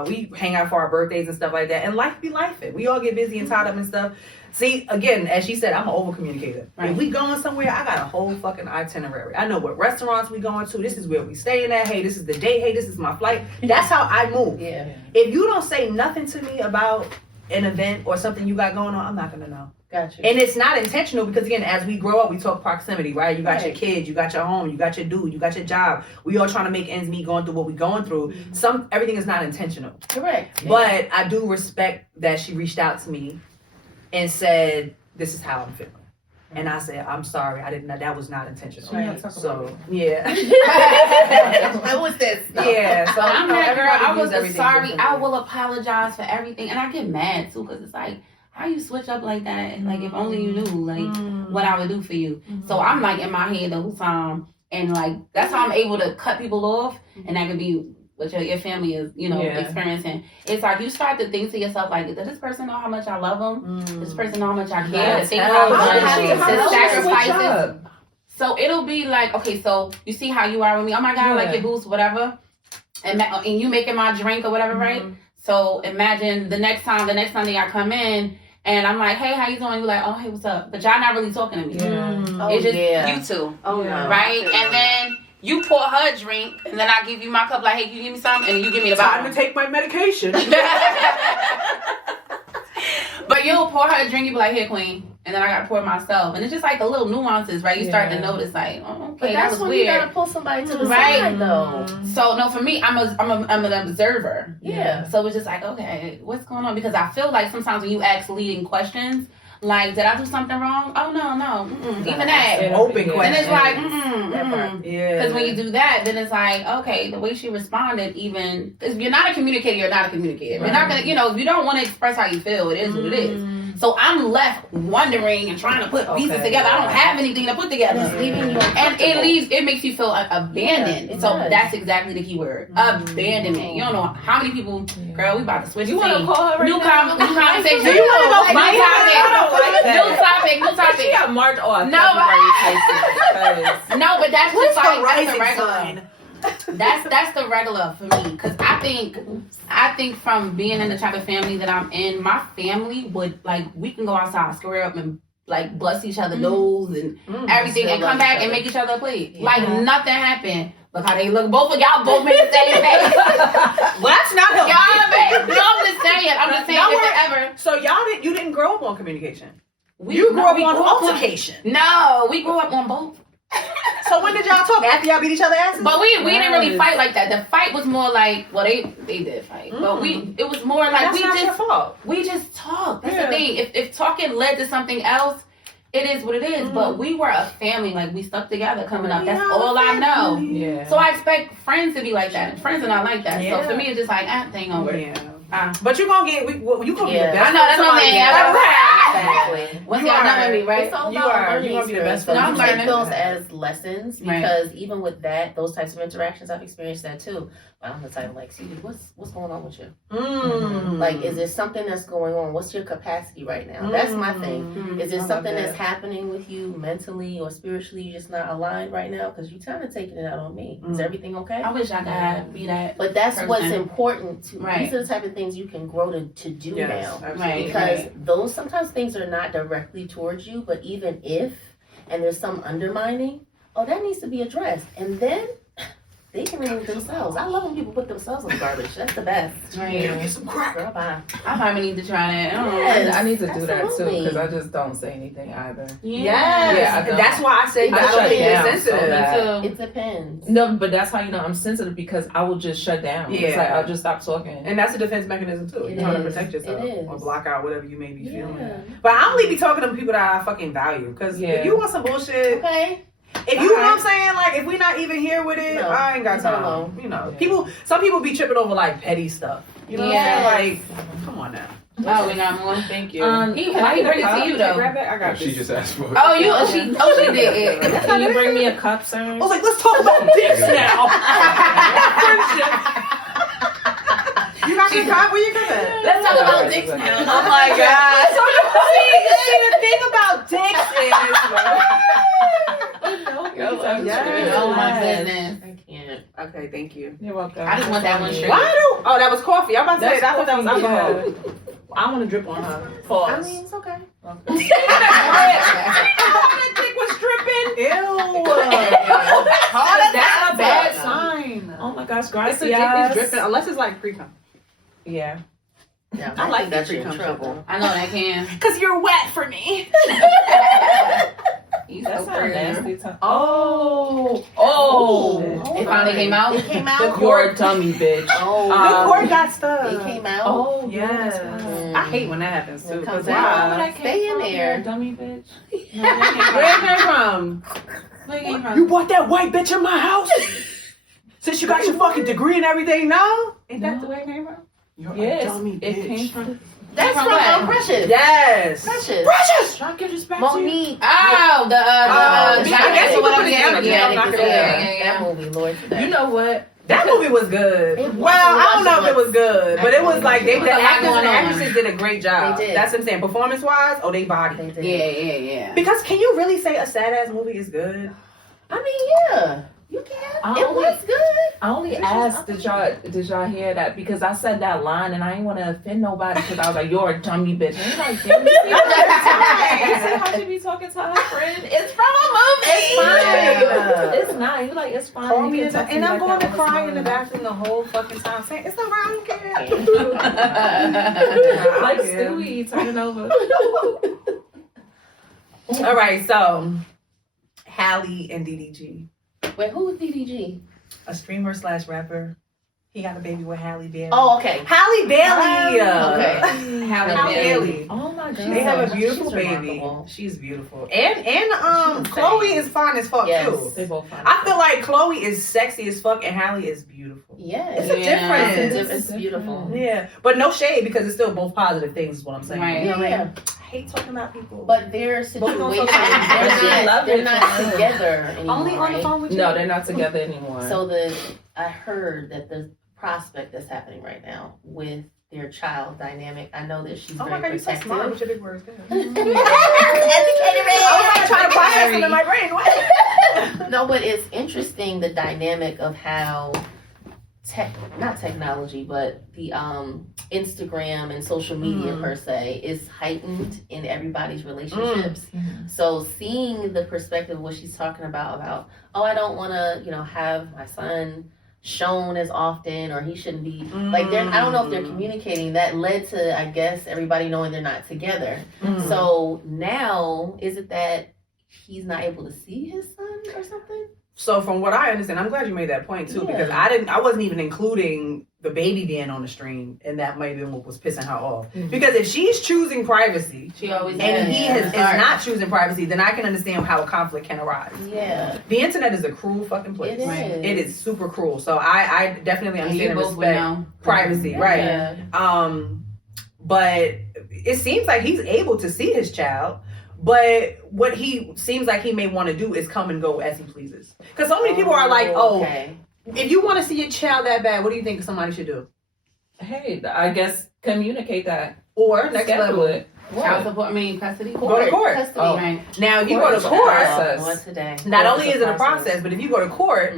we hang out for our birthdays and stuff like that, and life be lifing. We all get busy and tied up and stuff. See, again, as she said, I'm an over communicator. If we going somewhere, I got a whole fucking itinerary. I know what restaurants we going to. This is where we staying at. Hey, this is the date. Hey, this is my flight. That's how I move. If you don't say nothing to me about an event or something you got going on, I'm not gonna know. Gotcha. And it's not intentional because, again, as we grow up, we talk proximity, right? You got your kids, you got your home, you got your dude, you got your job. We all trying to make ends meet going through what we're going through. Everything is not intentional. Correct. But I do respect that she reached out to me and said, this is how I'm feeling. And I said, I'm sorry, I didn't know that was not intentional. So, yeah. How was this? Yeah. So, I'm that girl. I was sorry. I will apologize for everything. And I get mad too because it's like, how you switch up like that? Like, if only you knew, like, what I would do for you. So I'm like in my head the whole time. And like, that's how I'm able to cut people off. And that could be what your family is, you know, experiencing. It's like you start to think to yourself, like, does this person know how much I love them? Does this person know how much I care? To think how much to sacrifice. So it'll be like, okay, so you see how you are with me. Oh my God, like your boost, whatever. And you making my drink or whatever, right? So imagine the next time that I come in and I'm like, hey, how you doing? You're like, oh, hey, what's up? But y'all not really talking to me. It's just you two, right? And then you pour her a drink, and then I give you my cup, like, hey, can you give me some? And then you give me the bottle. Time to take my medication. But you'll pour her a drink, you be like, here, queen. And then I got to pour it myself. And it's just like the little nuances, right? You start to notice, like, oh, okay, that was weird. You got to pull somebody to the side, though. So, no, for me, I'm an observer. So it's just like, okay, what's going on? Because I feel like sometimes when you ask leading questions, like, did I do something wrong? Oh, no. Even that. Open question. And it's like, Because when you do that, then it's like, okay, the way she responded, even, if you're not a communicator, you're not a communicator. You're not going to, you know, if you don't want to express how you feel, it is what it is. So I'm left wondering and trying to put pieces together. I don't have anything to put together. It's leaving you And it makes you feel abandoned. Yeah, so does. that's exactly the key word. Abandonment. You don't know how many people, girl, we about to switch. You want to call her right new now? conversation. Do you want to go New fight? topic. She got marked off. No, no, but that's just like that's the regular. That's the regular for me, because I think from being in the type of family that I'm in, my family would like we can go outside, square up, and like bust each other nose and everything, and come back and make each other a plate like nothing happened. Look how they look. Both of y'all both made the same face. Well, that's not helping. No, I'm just saying. If it ever. So you didn't grow up on communication. We You grew up grew on up altercation. No, we grew up on both. So when did y'all talk? After y'all beat each other asses? But we didn't really fight like that. The fight was more like, well, they did fight, but it was more like that's not your fault. we just talked. That's the thing. If talking led to something else, it is what it is. But we were a family. Like we stuck together coming up. That's all I know. Yeah. So I expect friends to be like that. Friends are not like that. Yeah. So for me, it's just like thing over. Yeah. But you're gonna get you gonna be the best. I know, that's what I'm saying. Exactly. Once y'all done with me, right? It's all You about are. learning You gonna be the best experience. So friend. you I'm take learning. those as lessons, because even with those types of interactions, I've experienced that too. But I'm the type like, see, what's going on with you? Like, is there something that's going on? What's your capacity right now? That's my thing. Is there something that's happening with you mentally or spiritually? You're just not aligned right now because you're kind of taking it out on me. Is everything okay? I wish I could be that. But that's person. what's important to. Right. These are the type of things you can grow to do now. Right. Because those sometimes things are not directly towards you, but even if, and there's some undermining, that needs to be addressed. And then they can remove themselves. I love when people put themselves in the garbage. That's the best. Right. Get some crack. Girl, bye. I probably need to try that. I don't know. Yes. I need to do that too, absolutely. because I just don't say anything either. Yes. Yeah, I don't. That's why I say you I gotta shut be down sensitive. so bad. Me It depends. No, but that's how you know I'm sensitive, because I will just shut down. Yeah. It's like I'll just stop talking. And that's a defense mechanism too. It You're trying to is. protect yourself It is. or block out whatever you may be Yeah. feeling. But I only be talking to people that I fucking value. Because if you want some bullshit, Okay. if you know what I'm saying, like if we not even here with it, No, I ain't got it's time. alone. You know, some people be tripping over like petty stuff. You know what I'm saying? Like, come on now. Oh, we got more. Thank you. Why you bring it to you though? Grab that. I got She this. just asked for it. Oh, she did it. Can you bring me a cup, sir? I was like, let's talk about dicks now. Friendship. You got your cop? Where you coming? Let's talk about dicks now. Oh my god. So the thing about dicks is Oh my goodness. I can't. okay, thank you. You're welcome. I just want that one straight. Oh, that was coffee. I'm about to say, I thought that was coffee, alcohol. yeah. I want to drip on her. I Pause. mean, it's okay. That dick was dripping. Ew. That's a bad sign. Oh my gosh, It's gracias. a dick is dripping, unless it's like pre-cum. Yeah. Yeah, I like think that you're in pre-cum trouble. I know that can. Because you're wet for me. You That's so not pretty. nasty. Oh. It finally came out. It came The out. cord dummy, bitch. Oh, The cord got stuck. it came out. Oh, Yes. Mm. I hate when that happens too. It comes 'cause out. why? Stay in there. Dummy, bitch. Where it came from? Where it came from? You brought that white bitch in my house? Since you got your fucking degree and everything now? Ain't that the way it came from? You're a Yes, dummy it bitch. came from. That's From from what? Precious. Yes. Precious. Precious! Trying to give respect to you. Monique. Oh, I the guess you put it together. Yeah, Knock it yeah, down. that movie, Lord. You know what? That movie was good. It was. Well, I don't know if it was good, but it was like the It was a lot actors and going on. actresses did a great job. They did. That's what I'm saying. Performance wise, they body. They did. Yeah. Because can you really say a sad ass movie is good? I mean, yeah. You can. I It only- was good. I only asked, did y'all hear that? Because I said that line and I didn't want to offend nobody, because I was like, you're a dummy bitch. And he's like, damn, you see how she be talking to her friend? It's from a movie. It's fine. It's not. You're like, it's fine. Call You me can and talk to I'm me like going to that all the cry in the time. bathroom the whole fucking time saying, it's alright, I don't care. Like Stewie turning over. All right, so Halle and DDG, Wait, who was DDG? a streamer / rapper. He got a baby with Halle Bailey. Oh, okay. Halle Bailey. Okay. Halle Bailey. Oh my god. They have a She's beautiful baby. remarkable. She's beautiful. And She's Chloe insane. is fine as fuck Yes. too. They both fine. I feel like Chloe is sexy as fuck and Halle is beautiful. Yes. It's a difference. It's beautiful. Yeah, but no shade because it's still both positive things is what I'm saying. Right. Yeah. hate talking about people. But their Both on situation, social media. they're not together anymore. Only on the right? phone with you. No, they're not together anymore. So I heard that the prospect that's happening right now with their child dynamic. I know that she's Oh very my God, you're so protective. smart with your big words. Educated I was trying to process them in my brain. What? No, but it's interesting the dynamic of how not technology, but the Instagram and social media per se is heightened in everybody's relationships. So seeing the perspective of what she's talking about, oh, I don't want to, have my son shown as often, or he shouldn't be like I don't know if they're communicating. That led to, I guess, everybody knowing they're not together. So now, is it that he's not able to see his son or something? So from what I understand, I'm glad you made that point too, because I wasn't even including the baby being on the stream, and that might have been what was pissing her off. Because if she's choosing privacy, She always and he is not choosing privacy, then I can understand how a conflict can arise. Yeah. The internet is a cruel fucking place. It is. It is super cruel. So I definitely And you understand and both would respect know. privacy, right? Yeah. But it seems like he's able to see his child. But what he seems like he may want to do is come and go as he pleases. Because so many people are like, okay. If you want to see your child that bad, what do you think somebody should do? Hey, I guess communicate that. Or next Schedule level, it. Child support, custody. go to court. Custody. Oh. Right. Now, if you go to court, process. One today. not Court only is it a process, but if you go to court,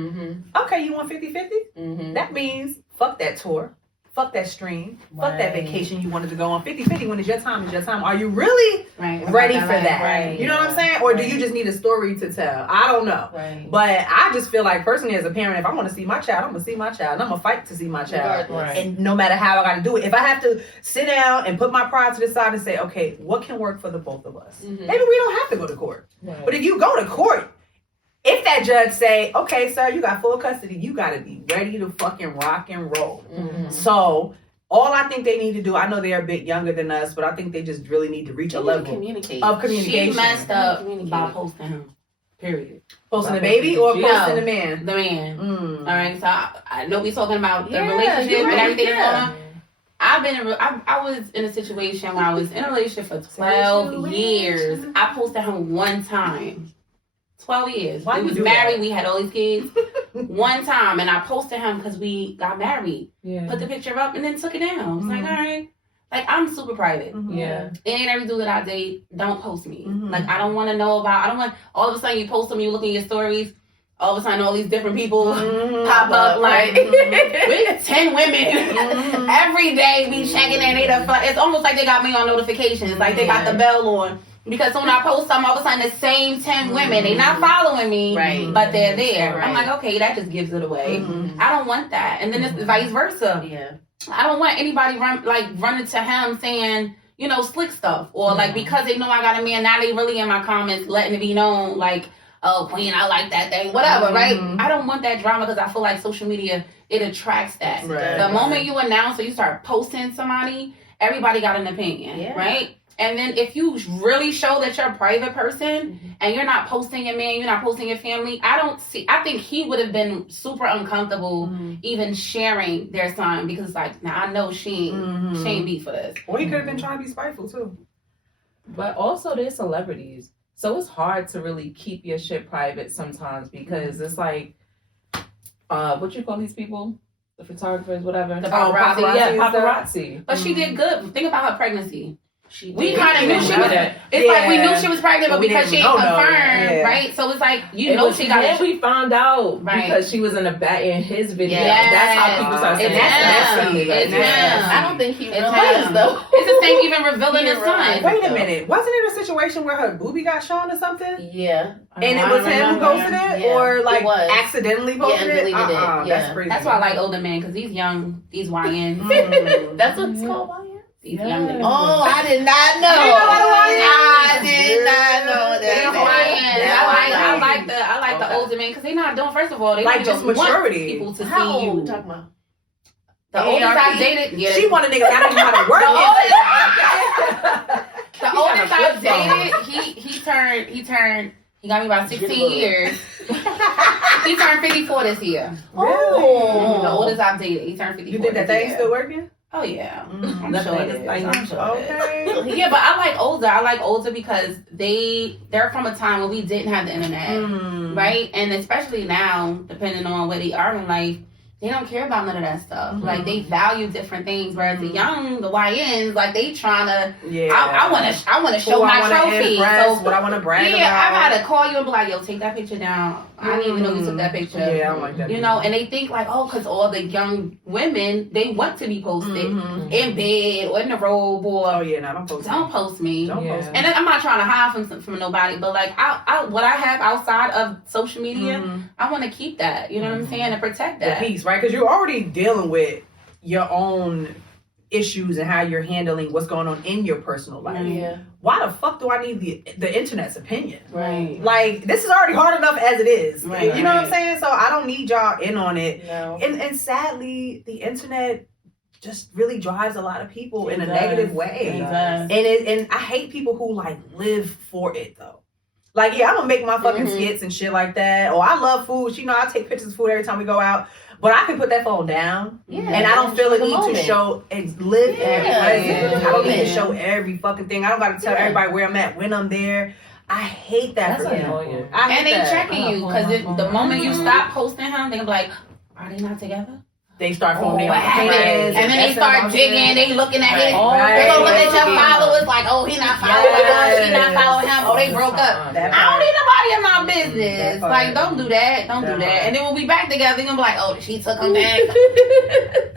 okay, you want 50-50? That means fuck that tour. Fuck that stream. Fuck that vacation you wanted to go on. 50-50 when it's your time, it's your time. Are you really ready for that? Right. You know what I'm saying? Or do you just need a story to tell? I don't know. Right. But I just feel like personally as a parent, if I want to see my child, I'm going to see my child. And I'm going to fight to see my child. Right. And no matter how I got to do it. If I have to sit down and put my pride to the side and say, okay, what can work for the both of us? Maybe we don't have to go to court. Right. But if you go to court, if that judge say, okay, sir, you got full custody, you got to be ready to fucking rock and roll. So all I think they need to do, I know they're a bit younger than us, but I think they just really need to reach a level of communication. She messed up by posting him. Period. Posting the baby or No. posting the man? The man. Mm. All right. So I know we talking about the Yeah, relationship you're and right, everything yeah. that's going on. I was in a situation where I was in a relationship for 12 years. I posted him one time. 12 years. Why we you was do married. that? We had all these kids. One time, and I posted him because we got married. Yeah. Put the picture up and then took it down. It's like, all right. Like, I'm super private. Yeah. It ain't every dude that I date. Don't post me. Mhm. Like, I don't want to know about. I don't want all of a sudden you post them, you look in your stories. All of a sudden, all these different people pop up. Like, with 10 women every day. Be checking in. It's almost like they got me on notifications. Like they got the bell on. Because when I post something, all of a sudden the same 10 women, they not following me, but they're there. I'm like, okay, that just gives it away. I don't want that. And then it's vice versa. Yeah. I don't want anybody running to him saying, slick stuff. Or like, because they know I got a man, now they really in my comments letting it be known, like, oh, Queen, I like that thing, whatever, right? I don't want that drama because I feel like social media, it attracts that. Right. The moment you announce or you start posting somebody, everybody got an opinion, right? And then if you really show that you're a private person and you're not posting your man, you're not posting your family, I think he would have been super uncomfortable even sharing their son because it's like, now I know she ain't beat for this. Or he could have been trying to be spiteful too. But also they're celebrities. So it's hard to really keep your shit private sometimes because it's like, what you call these people? The photographers, whatever. The paparazzi. Yeah, paparazzi. But she did good. Think about her pregnancy. We kind of knew she was. It's like we knew she was pregnant, but because she ain't confirmed, right? So it's like she got it. We found out because she was in his video. Yes. That's how people start saying It's I don't think he realized though. It's the same even revealing his son. Wait a minute. Wasn't it a situation where her boobie got shown or something? Yeah. And it was him who posted it? Or like accidentally posted it? Deleted it. That's crazy. That's why I like older men, because these YNs. That's what it's called, YN? These young niggas. Oh, I did not know. I did not know that. I like the older men because they not doing. First of all, they like don't just even maturity. Want people to How see old you. you talking about? The oldest I dated, she want a nigga that don't know how to work. The oldest I dated, he got me about 16 years. He turned 54 this year. Oh. The oldest I've dated, he turned 54. You think that thing still working? Oh yeah, Mhm. I'm The sure it famous is. like- I'm sure it is. Okay. Yeah, but I like older. I like older because they're from a time when we didn't have the internet, Mm. right? And especially now, depending on where they are in life, they don't care about none of that stuff. Mhm. Like they value different things. Whereas the YNs, like they trying to. Yeah. I want to show Who I my wanna trophy. impress, So what I want to brag yeah, about. I gotta call you and be like, yo, take that picture down. I didn't even know you took that picture. Yeah, I don't like that. You know, and they think like, oh, because all the young women, they want to be posted Mhm. in bed or in the robe or Oh yeah, no, don't post. don't post me. Don't Yeah. post. And then I'm not trying to hide from nobody, but like I what I have outside of social media, Mhm. I want to keep that. You know what I'm saying? And protect The that. peace, right? Because you're already dealing with your own issues and how you're handling what's going on in your personal life. Yeah. Why the fuck do I need the internet's opinion? Right. Like, this is already hard enough as it is. Right, You know what I'm right. saying? So I don't need y'all in on it. No. And sadly, the internet just really drives a lot of people in a It does. negative way. It does. And I hate people who like live for it though. Like, yeah, I'm gonna make my fucking Mhm. skits and shit like that. Or I love food. You know, I take pictures of food every time we go out. But I can put that phone down. Yeah. And I don't feel a The need to moment. show and live Yeah. every present. Yeah. I don't need to Yeah. show every fucking thing. I don't gotta tell Yeah. everybody where I'm at when I'm there. I hate that That's for them. annoying. I hate And they that. checking you because the moment you stop posting him, they be like, are they not together? They start Oh, phoning what out happened? friends, And then they start digging, they looking at his. Right. They gonna look at your Right. followers like, oh, he not following us, she not Yes. following him, oh, they broke up. That I don't need nobody in my That business. part. Like, don't do that. Don't do That that. part. And then when we back together, you're gonna be like, oh, she took him back.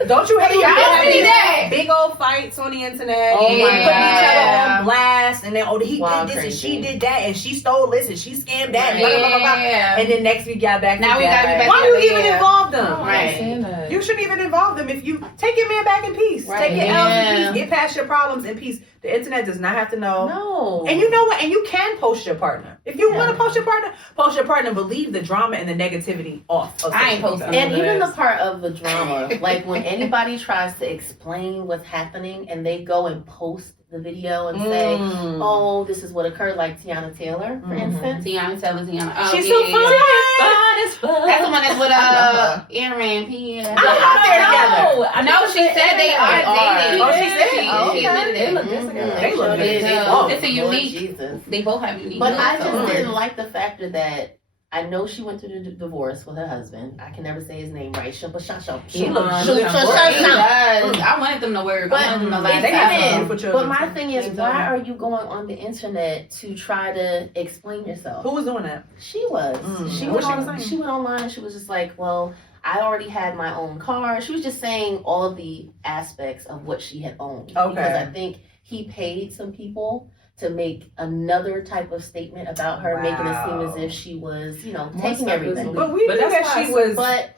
Don't you hate Y'all when see they that? have big old fights on the internet? Oh and my they put each other God. on blast, and then he Wild did this crazy. and she did that, and she stole this and she scammed that. And, blah, blah, blah, blah, blah. Yeah. And then next week y'all back Now we together. gotta be back Why you together, even yeah. involve them? Right. You shouldn't even involve them. If you take your man back in peace, Right. take your L's in Yeah. peace, get past your problems in peace. The internet does not have to know. No. And you know what? And you can post your partner. If you want to post your partner, but leave the drama and the negativity off. Of I ain't social posting. media. And even the part of the drama, like when anybody tries to explain what's happening and they go and post the video and say, Mm. oh, this is what occurred, like Tiana Taylor, for Mhm. instance. Tiana Taylor, Tiana. Oh, She's yeah, so yeah, funny. yeah. Fine as fuck. That's the one that's with Aaron P. I thought they were together. No, she said they are dating. Oh, she said? She Oh, admitted okay. it. They look good together. They look good. They Oh, do. It's a Lord unique. Jesus. They both have unique. But looks, I just so. didn't like the factor that I know she went through the divorce with her husband. I can never say his name right. He looks He good. does. I wanted them to work. But I wanted them to they last got some time. beautiful children. But my thing is, They do. why are you going on the internet to try to explain yourself? Who was doing that? She was. Mm. She, What went she was saying? she went online and she was just like, well, I already had my own car. She was just saying all of the aspects of what she had owned. Okay. Because I think he paid some people to make another type of statement about her, making it seem as if she was, taking everything. But we But knew that's that why she I was But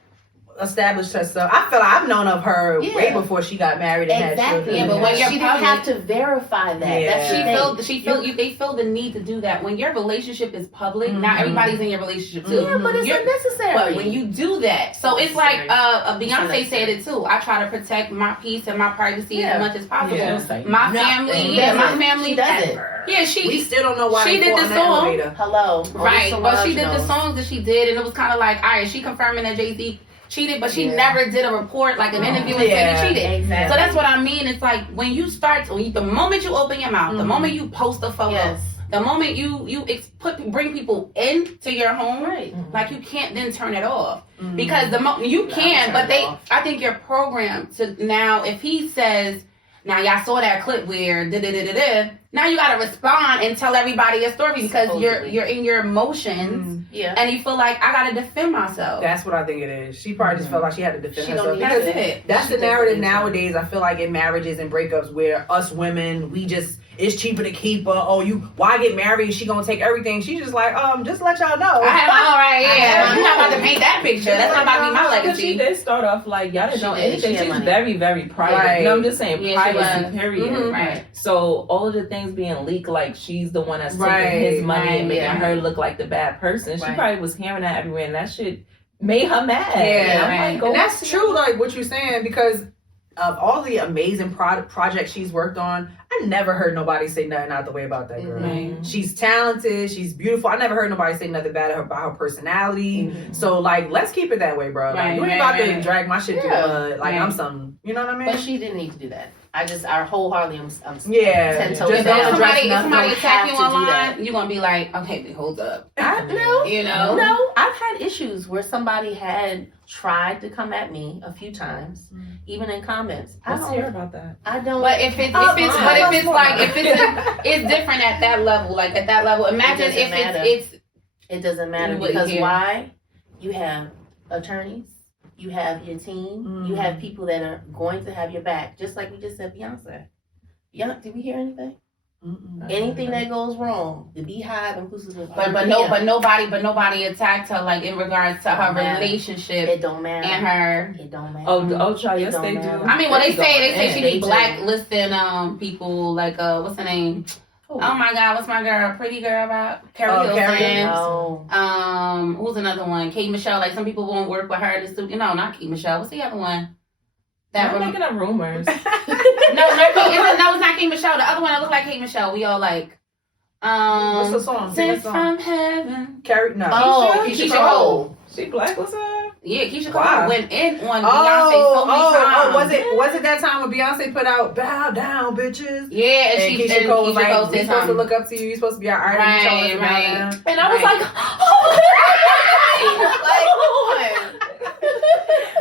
established herself. I feel like I've known of her Yeah. way before she got married and had exactly. children. Yeah, but when she you're didn't public- have to verify that. Yeah. That's the thing. They feel the need to do that. When your relationship is public, Mhm. not everybody's in your relationship too. Yeah, but it's You're- unnecessary. But when you do that, so it's like Beyonce It's said it too. I try to protect my peace and my privacy Yeah. as much as possible. Yeah. My No, family, she yeah, my doesn't. family. She doesn't. Yeah, We she still don't know why she they did fought the on that song. elevator. Hello. right, Only but she Solange did the knows. songs that she did, and it was kind of like, all right, she confirming that Jay-Z cheated, but she Yeah. never did a report like an interview and Yeah. said he cheated. Exactly. So that's what I mean. It's like when you start, the moment you open your mouth, the Mhm. moment you post a photo, Yes. the moment you bring people into your home, Right. like you can't then turn it off Mhm. because you No, can, turn but it they, off. I think you're programmed to now. If he says, "Now y'all saw that clip where da da da da da," now you got to respond and tell everybody a story because Supposedly. you're in your emotions Mhm. Yeah. and you feel like I got to defend myself. That's what I think it is. She probably just felt like she had to defend She herself. don't need Because That's to. it. that's She the narrative doesn't need to. nowadays. I feel like in marriages and breakups where us women, it's cheaper to keep her. Oh, why get married? She gonna take everything. She's just like, just to let y'all know. I have all right, yeah. have I'm not about to paint that picture. That's not about to be my Because she legacy. did start off like y'all didn't She know did. anything. She had She's money. very, very private. Right. No, I'm just saying Yeah, she privacy. was. Period. Mhm. Right. So all of the things being leaked, like she's the one that's Right, taking his money right, and making yeah. her look like the bad person. She Right. probably was hearing that everywhere, and that shit made her mad. Yeah, And I'm right. like, go And that's see true, like what you're saying, because of all the amazing projects she's worked on, I never heard nobody say nothing out the way about that girl. Mm-hmm. She's talented. She's beautiful. I never heard nobody say nothing bad about her personality. Mm-hmm. So, like, let's keep it that way, bro. Like, you ain't about to drag my shit through the mud. Like, I'm some, you know what I mean? But she didn't need to do that. I wholeheartedly, I'm 10 just toes don't down. address If nothing. somebody attack you Have to do online, you're gonna be like, okay, hold up. You know? No, I've had issues where somebody had tried to come at me a few times, even in comments. Let's hear about that. I don't. But if it's different at that level. Like at that level, imagine if it doesn't matter You wouldn't because care. why? You have attorneys, you have your team, you have people that are going to have your back. Just like we just said, Beyonce. Did we hear anything? Anything that goes wrong, the Beehive inclusive of but nobody attacked her like in regards to her relationship. It don't matter. And her. It don't matter. Oh, child, yes, they do. I mean, when they say she be They do. blacklisting people like what's her name? Oh my God, what's my girl? Pretty girl about Carrie Hilson. Who's another one? Kate Michelle. Like some people won't work with her in the studio. No, not Kate Michelle. What's the other one? I'm making up rumors. No, it's not Kate Michelle. The other one that looked like Kate Michelle. We all like. What's the song? Sing a Sent song. from heaven. Carrie, no. Keisha Cole. She blacklisted her? Yeah, Keisha Cole Wow. went in on Beyonce so many times. Was it that time when Beyonce put out "Bow Down, Bitches"? Yeah, and Keisha Cole was like, Cole "We said supposed to something. look up to you. You supposed to be our artist." Right. And I was like,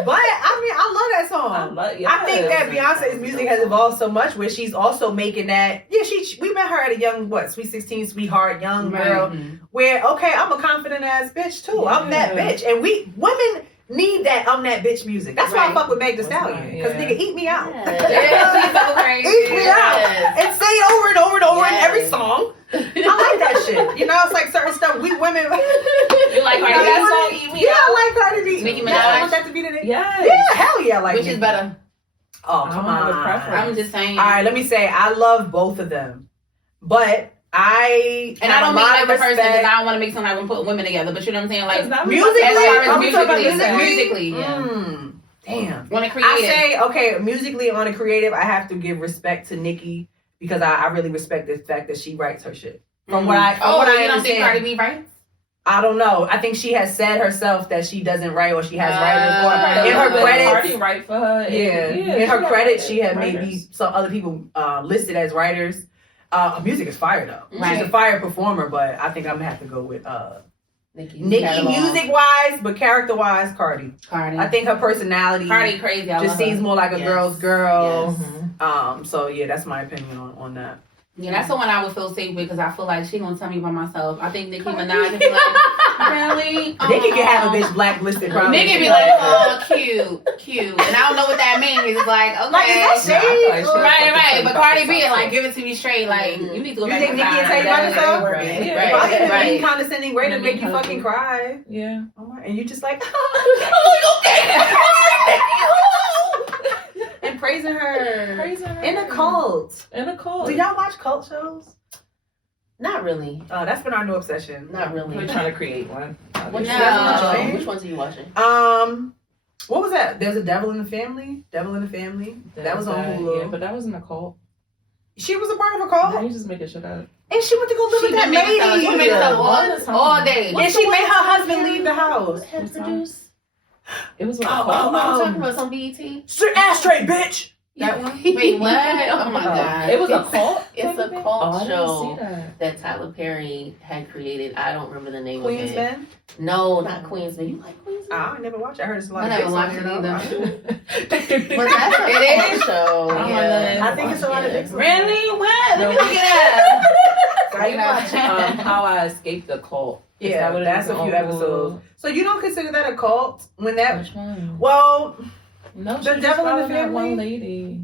But I mean, I love that song. I think that Beyonce's music has evolved so much where she's also making that. Yeah, we met her at a young sweet 16, sweetheart, young girl. Where I'm a confident ass bitch too. I'm that bitch, and women need that I'm that bitch music. That's why I fuck with Megan Thee Stallion because nigga eat me out. Yeah, she's so crazy. Eat me out and say it over and over and over in every song. I like that shit. You know, it's like certain stuff we women. You like Cardi B? That song, Eat Me Yeah, Out? I like Cardi B. Nicki Minaj? Yeah, I want that to be the name. Yes. Yeah, hell yeah, I like Which is Nicki. better? Oh, I come don't have a on. preference. I'm just saying. All right, let me say I love both of them, but I don't mean like the person respect. because I don't want to make something like we put women together, but you know what I'm saying? Like Musically, as far as are we talking about musically, yeah. Damn. Want to create I say, okay, musically on a creative, I have to give respect to Nicki because I really respect the fact that she writes her shit. From what I you understand. don't think Cardi B writes? I don't know. I think she has said herself that she doesn't write or she has writers for her. In her Cardi credits, write for her. in her credits, she had writers. maybe some other people listed as writers. Her music is fire though. Right. She's a fire performer, but I think I'm gonna have to go with Nicki music wise, but character wise, Cardi. Cardi. I think her personality Cardi crazy. I just love seems her. more like a girl's girl. Mhm. So yeah, that's my opinion on that. Yeah, that's the one I would feel safe with because I feel like she gonna tell me by myself. I think Nicki Minaj would be like, really? Nicki can have a bitch blacklisted. Probably. Nicki be like, oh, cute. And I don't know what that means. It's like, okay. Like, is that shade? Right. But Cardi B is like, give it to me straight. Like, you need to go You back think to Nicki will time. tell you about yourself? Right. I think any condescending way to make you Right. fucking cry. Yeah. And you just like, and praising her. In a cult. Do y'all watch cult shows? Not really. That's been our new obsession. Not really. We're trying to create one. Which No. Which ones are you watching? What was that? There's a Devil in the Family. That was on Hulu. Yeah, but that wasn't a cult. She was a part of a Now cult, you just making shit up. and she went to go live with that lady. She made stuff all day. And she made her husband leave the house. Had produced. It was with a Oh, cult. I'm talking about some BET. Ashtray, bitch. That one? Wait, what? Oh my God. It was a cult? It's a Oh, cult I didn't show see that. that Tyler Perry had created. I don't remember the name Queen's of it. Men. No, not Queen's Men. You like Queen's Men? I never watched it. I heard it's a lot I of never dicks on watched there, it though. But that's a It cult is? show. Oh my Yeah. goodness. I think it's a lot of dicks on there. Really? What? Let me No. look it up. How you watching? How I Escaped the Cult. Is Yeah, that what it that's is a few on episodes. Hulu? So you don't consider that a cult when that? Which one? Well, No, The she Devil just in the followed that Family? one lady.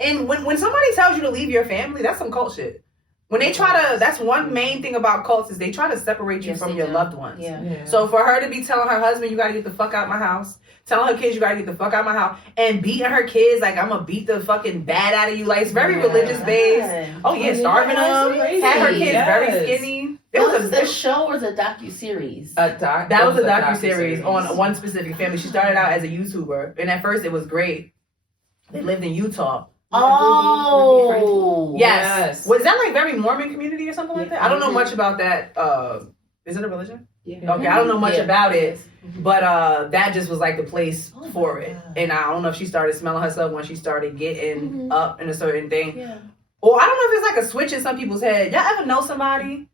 and when somebody tells you to leave your family, that's some cult shit. When they try to, that's one main thing about cults is they try to separate you Yes, from they your do. loved ones. Yeah. So for her to be telling her husband, you gotta get the fuck out of my house, telling her kids, you gotta get the fuck out of my house, and beating her kids like I'm gonna beat the fucking bad out of you, like it's very religious based. Oh yeah, starving them, had her kids very skinny. It Was was the show or the docu-series? that was a docu-series on one specific family. She started out as a YouTuber, and at first it was great. They lived in Utah. Oh, Yes. Was that like very Mormon community or something like that? I don't know much about that. Is it a religion? Yeah. Okay, I don't know much Yeah. about it, but that just was like the place for it. And I don't know if she started smelling herself when she started getting up in a certain thing. Yeah. Or I don't know if it's like a switch in some people's head. Y'all ever know somebody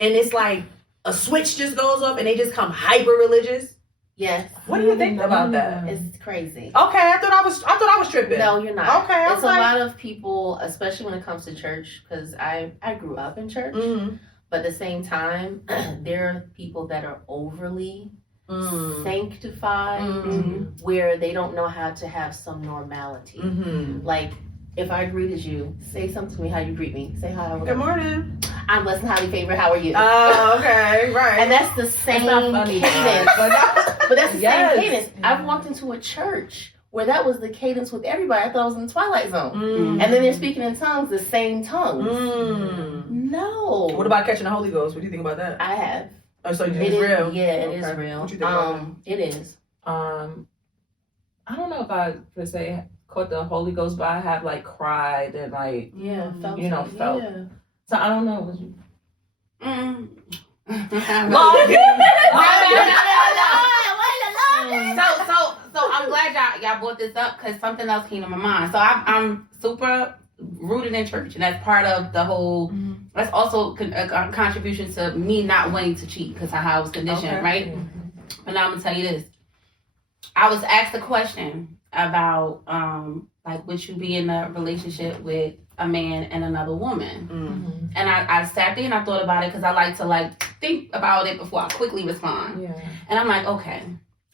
and it's like a switch just goes off and they just come hyper religious? Yes. What do you think about that? It's crazy. Okay, I thought I was tripping. No, you're not. Okay, I it's was a like- lot of people, especially when it comes to church, because I grew up in church, but at the same time, there are people that are overly sanctified, where they don't know how to have some normality. Like, if I greeted you, say something to me how you greet me. Say hi. Good morning. I'm less than highly favored. How are you? Oh, okay, right. And that's the same funny, cadence. But that's the Yes. same cadence. I've walked into a church where that was the cadence with everybody. I thought I was in the Twilight Zone. And then they're speaking in tongues, the same tongues. No. What about catching the Holy Ghost? What do you think about that? I have. Oh, so you think It it's is real? Yeah, it is Okay. real. What you think about It is. I don't know if I per se caught the Holy Ghost, but I have like cried and like Yeah, felt you know, it. felt. Yeah. So I don't know. Was you? So I'm glad y'all brought this up because something else came to my mind. So I'm super rooted in church, and that's part of the whole. That's also a contribution to me not wanting to cheat because of how I was conditioned, right? And I'm gonna tell you this. I was asked a question about like would you be in a relationship with a man and another woman? And I sat there and I thought about it because I like to like think about it before I quickly respond. Yeah. And I'm like, okay,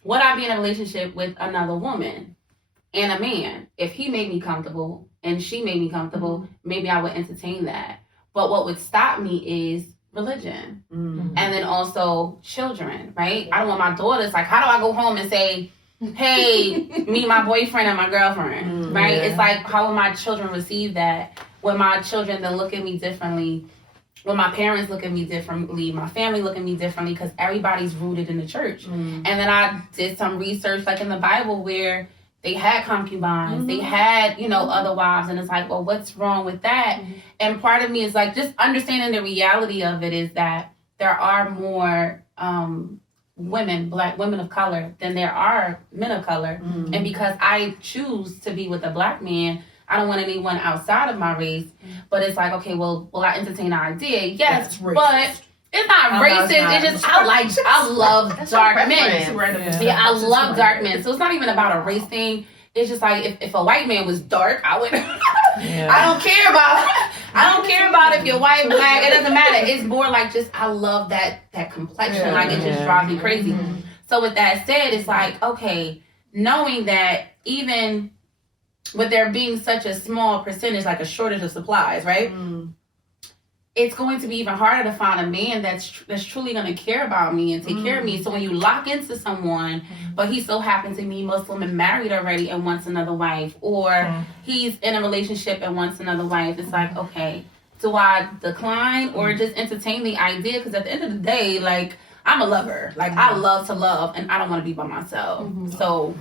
would I be in a relationship with another woman and a man? If he made me comfortable and she made me comfortable, maybe I would entertain that. But what would stop me is religion. And then also children, right? I don't want my daughters, like, how do I go home and say, hey, meet my boyfriend and my girlfriend, right? Yeah. It's like, how will my children receive that? When my children then look at me differently, when my parents look at me differently, my family look at me differently, because everybody's rooted in the church. And then I did some research, like in the Bible, where they had concubines, they had, you know, other wives, and it's like, well, what's wrong with that? And part of me is like, just understanding the reality of it is that there are more women, Black women of color, than there are men of color. And because I choose to be with a Black man, I don't want anyone outside of my race. But it's like, okay, well, will I entertain the idea? Yes, but it's not racist. It's just I love dark men. Yeah, I love dark men. So it's not even about a race thing. It's just like if a white man was dark, I would. I don't care about if you're white, Black. It doesn't matter. It's more like just I love that complexion. Like it just drives me crazy. So with that said, it's like okay, knowing that even with there being such a small percentage, like a shortage of supplies, right? It's going to be even harder to find a man that's truly going to care about me and take care of me. So when you lock into someone, but he so happens to be Muslim and married already and wants another wife, or he's in a relationship and wants another wife, it's like, okay, do I decline or just entertain the idea? Because at the end of the day, like, I'm a lover. Like, I love to love, and I don't want to be by myself. So...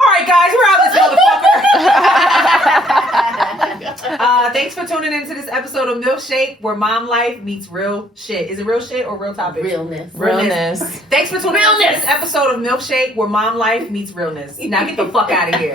All right, guys, we're out this motherfucker. Thanks for tuning into this episode of Milfshake, where mom life meets real shit. Is it real shit or real topics? Realness. Thanks for tuning into this episode of Milfshake, where mom life meets realness. Now get the fuck out of here.